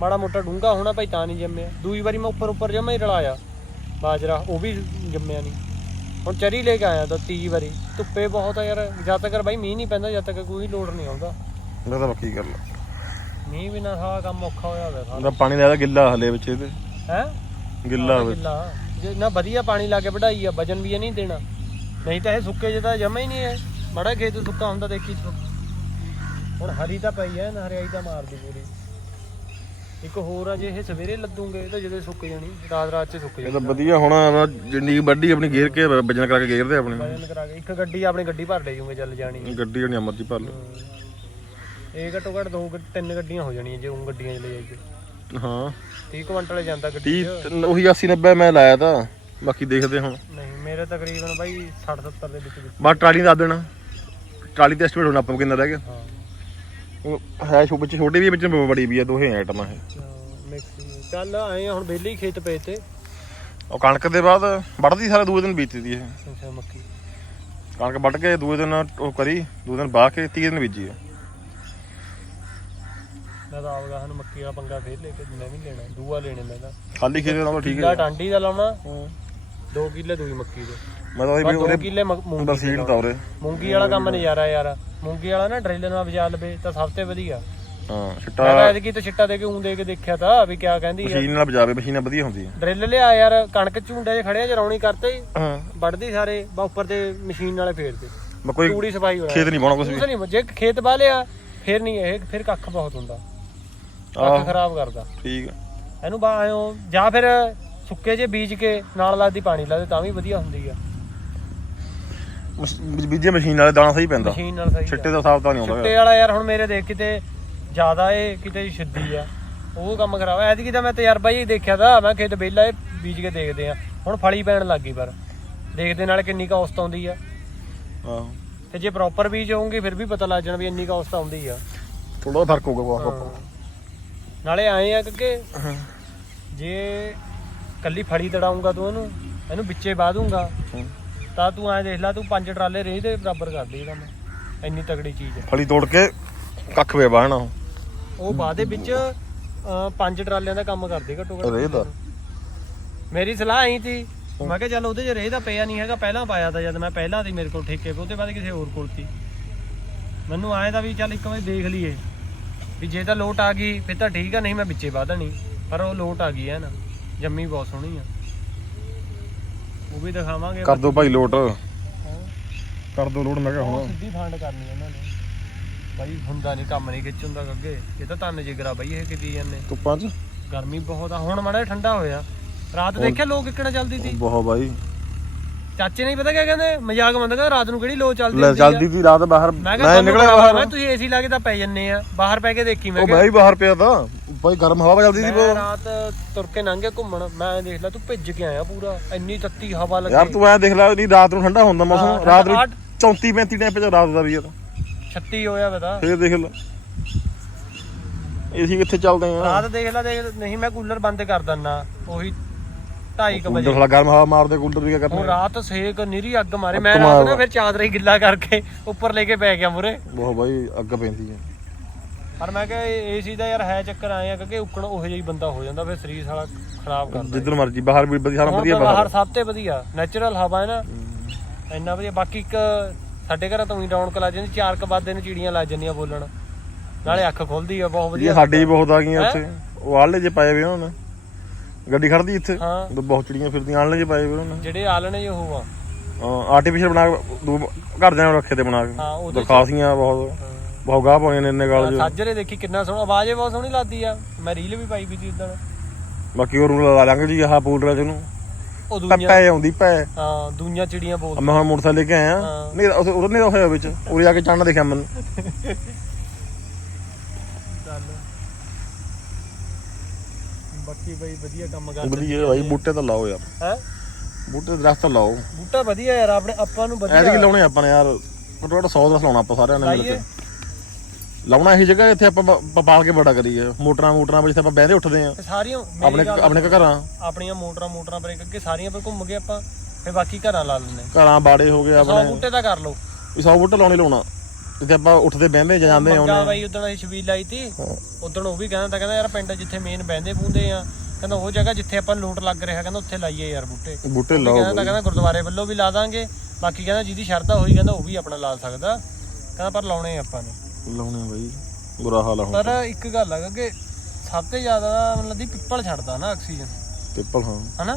ਮਾੜਾ ਮੋਟਾ ਡੂੰਗਾ ਹੋਣਾ ਭਾਈ ਤਾਂ ਨਹੀਂ ਜੰਮਿਆ। ਦੂਜੀ ਵਾਰੀ ਮੈਂ ਉੱਪਰ ਉੱਪਰ ਜਮਾ ਹੀ ਰਲਾਇਆ। ਬਾਜਰਾ ਉਹ ਵੀ ਜੰਮਿਆ ਨਹੀਂ। ਹੁਣ ਚਰੀ ਲੈ ਕੇ ਆਇਆ ਤਾਂ ਤੀਜੀ ਵਾਰੀ। ਧੁੱਪੇ ਬਹੁਤ ਆ ਯਾਰ ਜਦ ਤੱਕ ਬਾਈ ਮੀਂਹ ਨਹੀਂ ਪੈਂਦਾ ਜਦ ਤੱਕ ਕੋਈ ਲੋਡ ਨਹੀਂ ਆਉਂਦਾ। ਮੈਂ ਤਾਂ ਪੱਕੀ ਗੱਲ ਮੀਂਹ ਬਿਨਾਂ ਸਾਰਾ ਕੰਮ ਔਖਾ ਹੋਇਆ ਹੋਇਆ ਸਾਰਾ। ਪਾਣੀ ਦਾ ਗਿੱਲਾ ਹਲੇ ਵਿੱਚ ਇਹਦੇ। ਹੈ? ਗਿੱਲਾ ਵਿੱਚ। ਗਿੱਲਾ। ਜੇ ਨਾ ਵਧੀਆ ਪਾਣੀ ਲਾ ਕੇ ਵਢਾਈ ਆ ਵਜਨ ਵੀ ਇਹ ਨਹੀਂ ਦੇਣਾ। ਨਹੀਂ ਤਾਂ ਇਹ ਸੁੱਕੇ ਜਿਹਦਾ ਜਮਾ ਹੀ ਨਹੀਂ ਹੈ ਬੜਾ ਖੇਤ ਸੁੱਕਾ ਹੁੰਦਾ ਦੇਖੀ ਤੂੰ। ਹੁਣ ਹਰੀ ਤਾਂ ਪਈ ਹੈ ਨਾ ਹਰਿਆਈ ਤਾਂ ਮਾਰਦੀ ਪੂਰੀ। ਇੱਕ ਹੋਰ ਆ ਜੇ ਇਹ ਸਵੇਰੇ ਲੱਦੂਗੇ ਤਾਂ ਜਦੋਂ ਸੁੱਕ ਜਾਣੀ ਰਾਤ ਰਾਤ ਚ ਸੁੱਕ ਇਹ ਜਾਣੀ। ਤਾਂ ਵਧੀਆ ਹੁਣ ਜਿੰਨੀ ਵੱਡੀ ਆਪਣੀ ਗੇਰ ਕੇ ਵਜਨ ਕਰਾ ਕੇ ਗੇਰਦੇ ਆਪਣੀ। ਵਜਨ ਕਰਾ ਕੇ ਇੱਕ ਗੱਡੀ ਆਪਣੀ ਗੱਡੀ ਭਰ ਲੈ ਜੂਗੇ ਚੱਲ ਜਾਣੀ। ਗੱਡੀ ਜਣੀ ਅਮਰਜੀ ਭਰ ਲਓ। ਇਹ ਘੱਟੋ ਘੱਟ ਦੋ ਗੱਡ- ਤਿੰਨ ਗੱਡੀਆਂ ਹੋ ਜਾਣੀਆਂ ਜੇ ਉਹ ਗੱਡੀਆਂ 'ਚ ਲੈ ਜਾਈਏ ਹਾਂ। 30 ਕੁਇੰਟਲ ਜਾਂਦਾ ਗੱਡੀ 'ਚ। 30 ਉਹੀ 80 90 ਮੈਂ ਲਾਇਆ ਤਾਂ ਬਾਕੀ ਦੇਖਦੇ ਹੁਣ। ਨਹੀਂ ਮੇਰੇ ਤਕਰੀਬਨ ਬਾਈ 60 70 ਦੇ ਵਿੱਚ ਵਿੱਚ। ਬਸ ਟਰਾਲੀ ਦਾ ਦੇਣਾ। ਟਰਾਲੀ ਤੇ ਐਸਟੀਮੇਟ ਹੋਣਾ ਆਪਾਂ ਨੂੰ ਕਿੰਨਾ ਰਹਿ ਗਿਆ। ਹਾਂ। ਹੈ ਛੋ ਵਿੱਚ ਛੋਟੀ ਵੀ ਹੈ, ਵਿੱਚ ਬੜੀ ਵੀ ਆ ਦੋਹੇ ਆਈਟਮਾਂ ਇਹ। ਮਿਕਸ ਚੱਲ ਆਏ ਆ ਹੁਣ ਵਿਹਲੇ ਹੀ ਖੇਤ ਪਏ ਤੇ। ਉਹ ਕਣਕ ਦੇ ਬਾਅਦ ਵੱਢਦੀ ਸਾਰਾ ਦੂਏ ਦਿਨ ਬੀਜਦੀ ਦੀ ਇਹ। ਮੱਕੀ। ਕਣਕ ਵੱਢ ਕੇ ਦੂਏ ਦਿਨ ਉਹ ਕਰੀ ਦੂਏ ਦਿਨ ਬਾਹ ਕੇ ਤੀਏ ਦਿਨ ਬੀਜੀ ਆ। ਮੈਂ ਤਾਂ ਆਵਗਾ ਹਨ ਮੱਕੀ ਵਾਲਾ ਪੰਗਾ ਫੇਰ ਲੈ ਕੇ ਮੈਂ ਵੀ ਲੈਣਾ ਦੂਆ ਲੈਣੇ ਮੈਂ ਤਾਂ। ਖਾਲੀ ਖੇਤ ਨਾਲ ਠੀਕ ਕਿੱਲਾ ਹੈ ਟਾਂਡੀ ਦਾ ਲਾਉਣਾ? 2 ਕਿੱਲੇ ਦੂਈ ਮੱਕੀ ਦੇ। ਮੈਂ ਤਾਂ ਉਹਦੇ 2 ਉਹਦੇ ਕਿੱਲੇ ਮ- ਮੂੰਗੀ ਸੀਡ। ਤਾਂ ਉਰੇ ਮੂੰਗੀ ਵਾਲਾ ਕੰਮ ਨਜ਼ਾਰਾ ਯਾਰ ਮੂੰਗੀ ਵਾਲਾ ਨਾ ਡਰਿਲ ਨਾਲ ਵਜਾ ਲਵੇ ਤਾਂ ਸਭ ਤੋਂ ਵਧੀਆ। ਹਾਂ ਮੈਂ ਤਾਂ ਛਿੱਟਾ ਐਤਕੀ ਤਾਂ ਛਿੱਟਾ ਦੇ ਕੇ ਉਂ ਦੇ ਕੇ ਦੇਖਿਆ ਤਾਂ ਵੀ ਕਿਆ ਕਹਿੰਦੀ ਆ। ਮਸ਼ੀਨ ਨਾਲ ਬਜਾਵੇ ਮਸ਼ੀਨਾਂ ਵਧੀਆ ਹੁੰਦੀ ਆ ਡਰਿਲ ਲਿਆ ਯਾਰ ਕਣਕ ਝੁੰਡੇ 'ਚ ਖੜਿਆ ਚਰਾਉਣੀ ਕਰਤੇ ਹੀ। ਹਾਂ। ਵੱਢਦੀ ਸਾਰੇ ਬਾ ਉੱਪਰ ਤੇ ਮਸ਼ੀਨ ਨਾਲੇ ਫੇਰਦੇ ਮੈਂ ਕੋਈ ਤੂੜੀ ਸਫ਼ਾਈ ਹੋ ਖੇਤ ਨਹੀਂ ਪਾਉਣਾ ਕੁਝ ਵੀ ਨਹੀਂ ਜੇ ਖੇਤ ਬਾ ਲਿਆ ਫਿਰ ਨਹੀਂ ਇਹ ਫਿਰ ਕੱਖ ਬਹੁਤ ਹੁੰਦਾ। ਕੱਖ ਖਰਾਬ ਕਰਦਾ। ਠੀਕ ਇਹਨੂੰ ਬਾ ਆਇਓ ਜਾਂ ਫਿਰ ਸੁੱਕੇ ਜੇ ਬੀਜ ਕੇ ਨਾਲ ਲੱਗਦੀ ਪਾਣੀ ਲਾ ਦੇ ਤਾਂ ਵੀ ਵਧੀਆ ਹੁੰਦੀ ਆ। ਬੀਜੇ ਮਸ਼ੀਨ ਵਾਲੇ ਦਾਣਾ ਸਹੀ ਪੈਂਦਾ। ਮਸ਼ੀਨ ਨਾਲ ਸਹੀ ਛਿੱਟੇ ਦਾ ਸਾਫ਼ ਤਾਂ ਨਹੀਂ ਛਿੱਟੇ ਆਉਂਦਾ ਵਾਲਾ ਯਾਰ ਹੁਣ ਮੇਰੇ ਦੇਖ ਕਿਤੇ ਜ਼ਿਆਦਾ ਏ ਕਿਤੇ ਛਿੱਦੀ ਆ। ਉਹ ਕੰਮ ਖਰਾਬ ਐ ਐਤਕੀ ਤਾਂ ਮੈਂ ਤਜਰਬਾ ਹੀ ਦੇਖਿਆ ਤਾਂ ਮੈਂ ਖੇਤ ਵਿਹਲਾ ਏ ਬੀਜ ਕੇ ਦੇਖਦੇ ਆ। ਹੁਣ ਫਲੀ ਪੈਣ ਲੱਗ ਗਈ ਪਰ। ਦੇਖਦੇ ਨਾਲ ਕਿੰਨੀ ਕੁ ਔਸਤ ਆਉਂਦੀ ਆ। ਆਹੋ। ਤੇ ਜੇ ਪ੍ਰੋਪਰ ਬੀਜ ਹੋਊਗੀ ਫਿਰ ਵੀ ਪਤਾ ਲੱਗ ਜਾਣਾ ਵੀ ਇੰਨੀ ਕੁ ਔਸਤ ਆਉਂਦੀ ਆ। ਥੋੜਾ ਫ਼ਰਕ ਹੋਊਗਾ ਹਾਂ। ਨਾਲੇ ਆਏ ਆ ਕਿ ਜੇ ਕੱਲੀ ਫੜੀ ਤੜਾਉਂਗਾ ਤੂੰ ਇਹਨੂੰ ਇਹਨੂੰ ਵਿੱਚੇ ਬਾਹ ਦੂੰਗਾ ਹੂੰ। ਤਾਂ ਤੂੰ ਐਂ ਦੇਖ ਲੈ ਤੂੰ ਪੰਜ ਟਰਾਲੇ ਰੇਹ ਦੇ ਬਰਾਬਰ ਕਰ ਦੇ ਕੰਮ ਇੰਨੀ ਤਗੜੀ ਚੀਜ਼ ਹੈ। ਫਲੀ ਤੋੜ ਕੇ ਕੱਖ ਵੇ ਬਾਹਣਾ ਉਹ। ਬਾਅਦ ਦੇ ਵਿੱਚ ਅਹ, ਪੰਜ ਟਰਾਲਿਆਂ ਦਾ ਕੰਮ ਕਰਦੇ ਘੱਟੋ ਘੱਟ। ਰੇਹ ਦਾ। ਮੇਰੀ ਸਲਾਹ ਆਈ ਸੀ। ਮੈਂ ਕਿਹਾ ਚੱਲ ਉਹਦੇ 'ਚ ਰੇਹ ਦਾ ਪਿਆ ਨਹੀਂ ਹੈਗਾ ਪਹਿਲਾਂ ਪਾਇਆ ਤਾਂ ਜਦ ਮੈਂ ਪਹਿਲਾਂ ਸੀ ਮੇਰੇ ਕੋਲ ਠੇਕੇ 'ਤੇ ਉਹਦੇ ਬਾਅਦ ਕਿਸੇ ਹੋਰ ਕੋਲ ਸੀ। ਮੈਨੂੰ ਆਏ ਤਾਂ ਵੀ ਚੱਲ ਇੱਕ ਵਾਰ ਦੇਖ ਲਈਏ। ਵੀ ਜੇ ਤਾਂ ਲੋਟ ਆ ਗਈ ਫਿਰ ਤਾਂ ਠੀਕ ਆ ਨਹੀਂ ਮੈਂ ਵਿੱਚੇ ਵਾਧਣੀ ਪਰ ਉਹ ਲੋਟ ਆ ਗਈ ਹੈ ਨਾ ਜੰਮੀ ਬਹੁਤ ਸੋਹਣੀ ਆ। ਉਹ ਵੀ ਦਿਖਾਵਾਂਗੇ ਕਰ ਦੋ ਭਾਈ ਲੋਟ। ਕਰ ਦੋ ਲੋਟ ਮੈਂ ਕਿਹਾ ਹੁਣ। ਸਿੱਧੀ ਫੰਡ ਕਰਨੀ ਉਹਨਾਂ ਨੇ। ਬਾਈ ਹੁੰਦਾ ਨਹੀਂ ਕੰਮ ਨਹੀਂ ਖਿੱਚ ਹੁੰਦਾ ਅੱਗੇ। ਇਹ ਤਾਂ ਤਨ ਜਿਗਰਾ ਬਾਈ ਇਹ ਕਿਦੀ ਜਾਂਦੇ। ਧੁੱਪਾਂ 'ਚ? ਗਰਮੀ ਬਹੁਤ ਆ। ਹੁਣ ਮਾੜਾ ਠੰਡਾ ਹੋਇਆ। ਰਾਤ ਦੇਖਿਆ ਲੋਕ ਕਿੱਕਣਾ ਚੱਲਦੀ ਸੀ? ਬਹੁਤ ਬਾਈ। ਚਾਚੇ ਨੇ ਪਤਾ ਕਿਆ ਕਹਿੰਦੇ? ਮਜ਼ਾਕ ਮੰਨਦਾ ਕਹਿੰਦਾ ਰਾਤ ਨੂੰ ਕਿਹੜੀ ਲੋ ਚੱਲਦੀ ਹੁੰਦੀ। ਚੱਲਦੀ ਸੀ ਰਾਤ ਬਾਹਰ। ਮੈਂ ਨਿਕਲਿਆ ਬਾਹਰ। ਮੈਂ ਤੁਸੀਂ ਏਸੀ ਲਾ ਕੇ ਤਾਂ ਪੈ ਜੰਨੇ ਆ। ਬਾਹਰ ਪੈ ਕੇ ਦੇਖੀ ਮੈਂ ਉਹ ਵੀ ਬਾਹਰ ਪਿਆ ਤਾਂ। ਭਾਈ ਗਰਮ ਹਵਾ ਚੱਲਦੀ ਸੀ ਮੈਂ ਰਾਤ ਤੁਰ ਕੇ ਲੰਘ ਗਿਆ ਘੁੰਮਣ। ਮੈਂ ਦੇਖ ਲਿਆ ਤੂੰ ਭਿੱਜ ਕੇ ਆਇਆ ਪੂਰਾ। ਇੰਨੀ ਤੱਤੀ ਹਵਾ ਲੱਗੀ। ਯਾਰ ਤੂੰ ਐ ਦੇਖ ਲੈ ਨਹੀਂ ਰਾਤ ਨੂੰ ਠੰਡਾ ਹੁੰਦਾ ਹਾਂ, ਮੌਸਮ ਰਾਤ ਨੂੰ ਅੱਠ- 34 35 ਟੈਂਪਰੇਚਰ ਰਾਤ ਦਾ ਵੀ ਆ। 36 ਹੋਇਆ ਬਤਾ ਫੇਰ ਦੇਖ ਲੈ। ਏਸੀ ਕਿੱਥੇ ਚੱਲਦੇ ਆ। ਰਾਤ ਦੇਖ ਲੈ ਦੇਖ ਨਹੀਂ ਮੈਂ ਕੂਲਰ ਬੰਦ ਕਰ ਦਿੰਨਾ ਉਹੀ 2:30 ਕੂਲਰ ਵਜੇ। ਸਾਲਾ ਗਰਮ ਹਵਾ ਮਾਰਦੇ ਕੂਲਰ ਵੀ ਕੀ ਹੁਣ ਕਰਨਾ ਰਾਤ ਸੇਕ ਨਿਰੀ ਅੱਗ ਮਾਰੇ। ਮੈਂ ਰਾਤ। ਨੂੰ ਫਿਰ ਚਾਦਰੇ ਗਿੱਲਾ ਕਰਕੇ ਉੱਪਰ ਲੈ ਕੇ ਪੈ ਗਿਆ ਮੁਰੇ ਬਹੁਤ ਬਾਈ ਅੱਗ ਪੈਂਦੀ ਹੈ। ਪਰ ਮੈਂ ਕਿਹਾ ਏਸੀ ਦਾ ਯਾਰ ਹੈ ਚੱਕਰ ਆਏ ਆ ਕਿ ਉੱਕਣ ਉਹੋ ਜਿਹਾ ਹੀ ਬੰਦਾ ਹੋ ਜਾਂਦਾ ਫਿਰ ਸਰੀਰ ਸਾਲਾ ਖਰਾਬ ਕਰਦਾ ਜਿੱਧਰ ਮਰਜ਼ੀ ਬਾਹਰ ਵੀ ਵਧੀਆ ਸਾਰਾ ਵਧੀਆ ਬਾਹਰ ਸਭ ਤੋਂ ਵਧੀਆ ਨੈਚੁਰਲ ਹਵਾ ਹੈ ਨਾ। ਇੰਨਾ ਵਧੀਆ ਬਾਕੀ ਇੱਕ ਸਾਡੇ ਘਰਾਂ ਤੋਂ ਹੀ ਰੌਣਕ ਲੱਗ ਜਾਂਦੀ ਚਾਰ ਕ ਬਾਦੇ ਨੂੰ ਚਿੜੀਆਂ ਲੱਗ ਜਾਂਦੀਆਂ ਬੋਲਣ। ਨਾਲੇ ਅੱਖ ਖੁੱਲਦੀ ਆ ਬਹੁਤ ਵਧੀਆ ਸਾਡੇ ਬਹੁਤ ਆ ਗਈਆਂ? ਉੱਥੇ ਉਹ ਆਲੇ ਜੇ ਪਾਏ ਵੇ ਉਹਨਾਂ ਗੱਡੀ ਖੜਦੀ ਇੱਥੇ ਹਾਂ। ਬਹੁਤ ਚਿੜੀਆਂ ਫਿਰਦੀਆਂ ਆਲੇ ਜੇ ਪਾਏ ਵੇ ਉਹਨਾਂ ਜਿਹੜੇ ਆਲਣੇ ਉਹ ਆ। ਆਰਟੀਫੀਸ਼ੀਅਲ ਬਣਾ ਘਰ ਦੇ ਨਾਲ ਰੱਖੇ ਤੇ ਬਣਾ ਕੇ। ਹਾਂ ਉਹਦੇ ਚ- ਖਾਸੀਆਂ ਬਹੁਤ। ਬਹੁਤ ਗਾਹ ਪਾਉਣੇ ਨੇ ਇੰਨੇ ਗਾਲ ਜੋ। ਸਾਜਰੇ ਦੇਖੀ ਕਿੰਨਾ ਸੋਹਣਾ ਆਵਾਜ਼ ਹੀ ਬਹੁਤ ਸੋਹਣੀ ਲੱਗਦੀ ਆ। ਮੈਂ ਰੀਲ ਵੀ ਪਾਈ ਵੀ ਸੀ ਉਦੋਂ ਬਾਕੀ ਉਹ ਰੂਲ ਲਾ ਲਾਂਗੇ ਜੀ ਆਹ ਪੂਲ ਰਾਜ ਨੂੰ ਉਹ ਦੂਜੀਆਂ ਪੈ ਆਉਂਦੀ ਪੈ। ਹਾਂ ਦੂਜੀਆਂ ਚਿੜੀਆਂ ਬੋਲ ਮੈਂ ਹੁਣ ਮੋਟਰਸਾਈਕਲ ਲੈ ਕੇ ਆਇਆ। ਨਹੀਂ ਉਹਦੇ ਨਹੀਂ ਹੋਇਆ ਵਿੱਚ। ਉਰੇ ਆ ਕੇ ਚੜਨਾ ਦੇਖਿਆ ਮੈਨੂੰ। ਬਾਕੀ ਬਈ ਵਧੀਆ ਕੰਮ ਕਰਦੇ ਵਧੀਆ ਬੂਟੇ ਤਾਂ ਲਾਓ ਯਾਰ। ਹੈ? ਬੂਟੇ ਦਰਖਤ ਲਾਓ। ਬੂਟਾ ਵਧੀਆ ਯਾਰ ਆਪਣੇ ਆਪਾਂ ਨੂੰ ਐਤਕੀ ਵਧੀਆ ਲਾਉਣੇ ਆਪਾਂ ਨੇ ਯਾਰ। ਘੱਟੋ ਘੱਟ 100 ਦਰਖਤ ਲਾਉਣਾ ਆਪਾਂ ਸਾਰਿਆਂ ਨੇ ਮਿਲ ਕੇ। ਲਾਉਣਾ ਇਹੀ ਜਗ੍ਹਾ ਇੱਥੇ ਆਪਾਂ ਪ- ਪਾਲ ਕੇ ਬੜਾ ਕਰੀਏ। ਮੋਟਰਾਂ ਮੋਟਰਾਂ ਵਿੱਚ ਆਪਾਂ ਬਹਿੰਦੇ ਉੱਠਦੇ ਆ ਤੇ ਸਾਰੀਆਂ ਆਪਣੇ ਗੱਲ ਆਪਣੇ ਘਰਾਂ। ਆਪਣੀਆਂ ਮੋਟਰਾਂ ਮੋਟਰਾਂ ਬ੍ਰੇਕ ਅੱਗੇ ਸਾਰੀਆਂ ਪਰ ਘੁੰਮ ਗਏ ਆਪਾਂ ਫੇ ਬਾਕੀ ਘਰਾਂ ਲਾ ਲੈਣੇ ਘਰਾਂ ਬਾੜੇ ਹੋ ਗਏ 100 ਆਪਣੇ। ਬੂਟੇ ਤਾਂ ਕਰ ਲਓ। ਵੀ 100 ਬੂਟੇ ਲਾਉਣੇ ਲਾਉਣਾ। ਜਿੱਥੇ ਆਪਾਂ ਉੱਠਦੇ ਬਹਿੰਦੇ ਜਾਂਦੇ ਮੰਗਾ ਆਉਂਦੇ ਬਾਈ ਉਦੋਂ ਅਸੀਂ ਛਬੀਲ ਲਾਈ ਤੀ। ਉਦੋਂ ਉਹ ਵੀ ਕਹਿੰਦਾ ਤਾਂ ਕਹਿੰਦਾ ਯਾਰ ਪਿੰਡ ਜਿੱਥੇ ਮੇਨ ਬਹਿੰਦੇ ਬੂੰਦੇ ਆ ਕਹਿੰਦਾ ਉਹ ਜਗ੍ਹਾ ਜਿੱਥੇ ਆਪਾਂ ਲੋਟ ਲੱਗ ਰਿਹਾ ਕਹਿੰਦਾ ਉੱਥੇ ਲਾਈਏ ਯਾਰ ਬੂਟੇ। ਬੂਟੇ ਲਾਓ ਕਹਿੰਦਾ ਤਾਂ ਕਹਿੰਦਾ ਗੁਰਦੁਆਰੇ ਵੱਲੋਂ ਵੀ ਲਾ ਦਾਂਗੇ। ਬਾਕੀ ਕਹਿੰਦਾ ਜਿਹਦੀ ਸ਼ਰਧਾ ਹੋਈ ਕਹਿੰਦਾ ਉਹ ਵੀ ਆਪਣਾ ਲਾ ਸਕਦਾ। ਕਹਿੰਦਾ ਪਰ ਲਾਉਣੇ ਆ ਆਪਾਂ ਨੇ। ਲਾਉਣੇ ਬਾਈ। ਬੁਰਾ ਹਾਲ ਆ ਹੁਣ ਪਰ ਇੱਕ ਗੱਲ ਹੈਗਾ ਕਿ ਸਭ ਤੋਂ ਜ਼ਿਆਦਾ ਮਤਲਬ ਦੀ ਪਿੱਪਲ ਛੱਡਦਾ ਨਾ ਆਕਸੀਜਨ। ਪਿੱਪਲ ਹਾਂ। ਹਨਾ?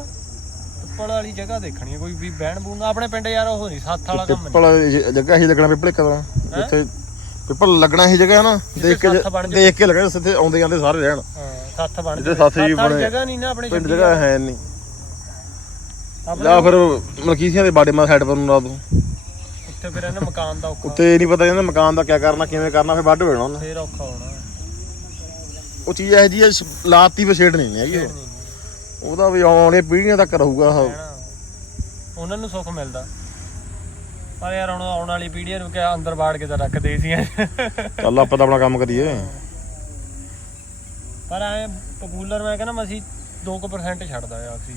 ਪਿੱਪਲ ਵਾਲੀ ਜਗ੍ਹਾ ਦੇਖਣੀ ਹੈ, ਕੋਈ ਵੀ ਬਹਿਣ ਬੂਣ ਆਪਣੇ ਪਿੰਡ ਯਾਰ ਉਹ ਨਹੀਂ ਸੱਥ ਵਾਲਾ ਕੰਮ ਨਹੀਂ। ਪਿੱਪਲ ਜ- ਜਗ੍ਹਾ ਹੀ ਲੱਗਣਾ ਪਿੱਪਲ ਇੱਕ ਦਾ ਜਿੱਥੇ ਪਿੱਪਲ ਲੱਗਣਾ ਹੀ ਜਗ੍ਹਾ ਨਾ ਦੇਖ ਕੇ ਸੱਥ ਬਣ ਜ- ਦੇਖ ਕੇ ਲੱਗਣਾ ਜਿੱਥੇ ਆਉਂਦੇ ਜਾਂਦੇ ਸਾਰੇ ਰਹਿਣ। ਹਾਂ ਸੱਥ ਬਣ ਜਿਹੜੇ ਸੱਥ ਜੀ ਬਣੇ- ਜਗ੍ਹਾ ਨਹੀਂ ਨਾ ਆਪਣੇ ਪਿੰਡ ਛੱਡੀ ਜਗ੍ਹਾ ਹੈ ਨਹੀਂ। ਆਪਣੇ ਜਾਂ ਫਿਰ ਮਲਕੀਸੀਆਂ ਦੇ ਬਾੜੇ ਮਾ ਸਾਈਡ ਪਰ ਨੂੰ ਲਾ ਦੋ। ਉੱਥੇ ਫਿਰ ਇਹਨਾਂ ਮਕਾਨ ਦਾ ਔਖਾ ਉੱਤੇ ਇਹ ਨਹੀਂ ਪਤਾ ਜਾਂਦਾ ਮਕਾਨ ਦਾ ਕੀ ਕਰਨਾ ਕਿਵੇਂ ਕਰਨਾ ਫਿਰ ਵੱਢ ਹੋ ਜਾਣਾ ਉਹਨੇ। ਫੇਰ ਔਖਾ ਹੋਣਾ। ਉਹ ਚੀਜ਼ ਇਹ ਜੀ ਲਾਤੀ ਵਛੇੜ ਨਹੀਂ ਹੈਗੀ ਉਹ। ਨਹੀਂ। ਉਹਦਾ ਵੀ ਆਉਣੇ ਪੀੜ੍ਹੀਆਂ ਤੱਕ ਰਹੂਗਾ ਉਹ। ਰਹਿਣਾ। ਉਹਨਾਂ ਨੂੰ ਸੁੱਖ ਮਿਲਦਾ। ਪਰ ਯਾਰ ਹੁਣ ਆਉਣ ਵਾਲੀ ਪੀੜ੍ਹੀ ਨੂੰ ਕਿ ਅੰਦਰ ਬਾੜ ਕੇ ਤਾਂ ਰੱਖਦੇ ਸੀ। ਚੱਲ ਆਪਾਂ ਤਾਂ ਆਪਣਾ ਕੰਮ ਕਰੀਏ। ਪਰ ਐ ਪਪੂਲਰ ਮੈਂ ਕਹਿੰਦਾ ਮਸੀ 2% ਛੱਡਦਾ ਆ ਆਖਰੀ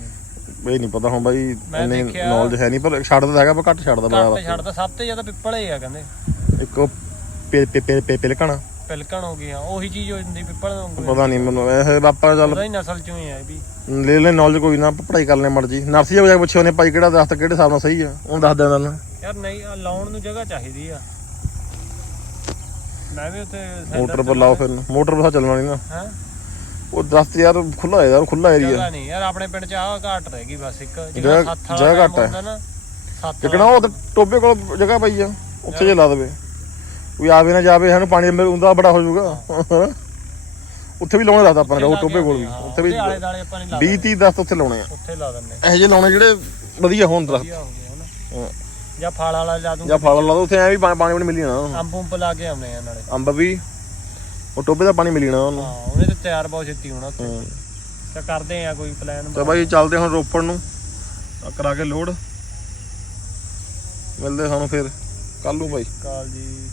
ਇਹ ਨਹੀਂ ਪਤਾ ਹੁਣ ਬਾਈ ਮੈਂ ਇੰਨੀ ਦੇਖਿਆ- ਨੌਲੇਜ ਹੈ ਨਹੀਂ ਪਰ ਛੱਡਦਾ ਤਾਂ ਹੈਗਾ ਪਰ ਘੱਟ ਛੱਡਦਾ ਬੜਾ ਘੱਟ ਛੱਡਦਾ ਸਭ ਤੋਂ ਜ਼ਿਆਦਾ ਪਿੱਪਲੇ ਆ ਕਹਿੰਦੇ। ਇੱਕ ਉਹ ਪੇ ਪੇ ਪੇ ਪੇ ਪਿਲਕਣ। ਪਿਲਕਣ ਹੋ ਗਈਆਂ ਉਹੀ ਚੀਜ਼ ਹੋ ਜਾਂਦੀ ਪਿੱਪਲ ਵਾਂਗੂ ਪਤਾ ਨਹੀਂ ਮੈਨੂੰ ਇਹ ਆਪਾਂ ਚੱਲ ਉਹਦਾ ਹੀ ਨਸਲ ਚੋਂ ਹੀ ਆ ਇਹ ਵੀ। ਲੈ ਲੈ ਨੌਲੇਜ ਕੋਈ ਨਾ ਆਪਾਂ ਪੜ੍ਹਾਈ ਕਰ ਲੈ ਮਰਜ਼ੀ। ਨਰਸਰੀ ਜਾ ਕੇ ਪੁੱਛਿਓ ਨੇ ਭਾਈ ਕਿਹੜਾ ਦਸਤ ਕਿਹੜੇ ਹਿਸਾਬ ਨਾਲ ਸਹੀ ਆ ਉਹਨੂੰ ਦੱਸ ਦਿਆਂ ਤੈਨੂੰ। ਯਾਰ ਨਹੀਂ ਆਹ ਲਾਉਣ ਨੂੰ ਜਗ੍ਹਾ ਚਾਹੀਦੀ ਆ। ਮੈਂ ਵੀ ਉੱਥੇ ਮੋਟਰ ਪਰ ਲਾਓ ਫਿਰ ਮੋਟਰ ਪਰ ਤਾਂ ਚੱਲਣਾ ਨਹੀਂ ਨਾ। ਹੈ? ਉਹ ਦਸਤ ਯਾਰ ਖੁੱਲਾ ਹੈ ਯਾਰ ਖੁੱਲਾ ਏਰੀਆ ਜਗ੍ਹਾ ਨਹੀਂ ਯਾਰ ਆਪਣੇ ਪਿੰਡ ਚ ਆਹ ਘਾਟ ਰਹਿ ਗਈ ਬਸ ਇੱਕ। ਜਗ੍ਹਾ- ਜਿਹੜਾ ਸੱਤ ਵਾਲਾ ਜਗ੍ਹਾ ਕੰਮ ਘੱਟ ਹੈ। ਹੁੰਦਾ ਨਾ ਸੱਤ ਕਿਕਣਾ ਉਹ ਟੋਬੇ ਕੋਲ ਜਗ੍ਹਾ ਪਈ ਆ ਉੱਥੇ ਜੇ ਲਾ ਦੇਵੇ। ਕੋਈ ਆਵੇ ਨਾ ਜਾਵੇ ਸਾਨੂੰ ਪਾਣੀ ਅੰਦਰ ਬੜਾ ਹੋ ਜਾਊਗਾ। ਉੱਥੇ ਵੀ ਲਾਉਣਾ ਦੱਸਦਾ ਆਪਾਂ ਨੇ ਉਹ ਟੋਬੇ ਕੋਲ ਵੀ। ਉੱਥੇ ਵੀ ਆਲੇ ਦਾਲੇ ਆਪਾਂ ਨਹੀਂ ਲਾ 20 30 ਦਸਤ ਉੱਥੇ ਲਾਉਣੇ ਆ। ਉੱਥੇ ਲਾ ਦਿੰਨੇ ਇਹੋ ਜਿਹੇ ਲਾਉਣੇ ਜਿਹੜੇ ਵਧੀਆ ਹੋਣ ਦਰਖਤ ਵਧੀਆ ਹੋ ਗਿਆ ਹਨਾ। ਹਾਂ। ਜਾਂ ਫਲ ਵਾਲਾ ਲਾ ਦੂੰ ਜਾਂ ਫਲ ਲਾ ਦੋ ਉੱਥੇ ਐ ਵੀ ਪਾ- ਪਾਣੀ ਵੀ ਮਿਲ ਜਾਣਾ। ਅੰਬ ਅੰਬ ਲਾ ਕੇ ਆਉਨੇ ਆ ਨਾਲੇ। ਅੰਬ ਵੀ। ਉਹ ਟੋਬੇ ਦਾ ਪਾਣੀ ਮਿਲ ਜਾਣਾ ਉਹਨੂੰ। ਹਾਂ ਉਹਨੇ ਤੇ ਤਿਆਰ ਬਹੁਤ ਛੇਤੀ ਹੋਣਾ ਉੱਥੇ। ਹਾਂ। ਤਾਂ ਕਰਦੇ ਆ ਕੋਈ ਪਲਾਨ ਤਾਂ ਬਾਈ ਚੱਲਦੇ ਹੁਣ ਰੋਪੜ ਨੂੰ। ਕਰਾ ਕੇ ਲੋਡ। ਮਿਲਦੇ ਸਾਨੂੰ ਫਿਰ। ਕੱਲ ਨੂੰ ਬਾਈ। ਕਾਲ ਜੀ।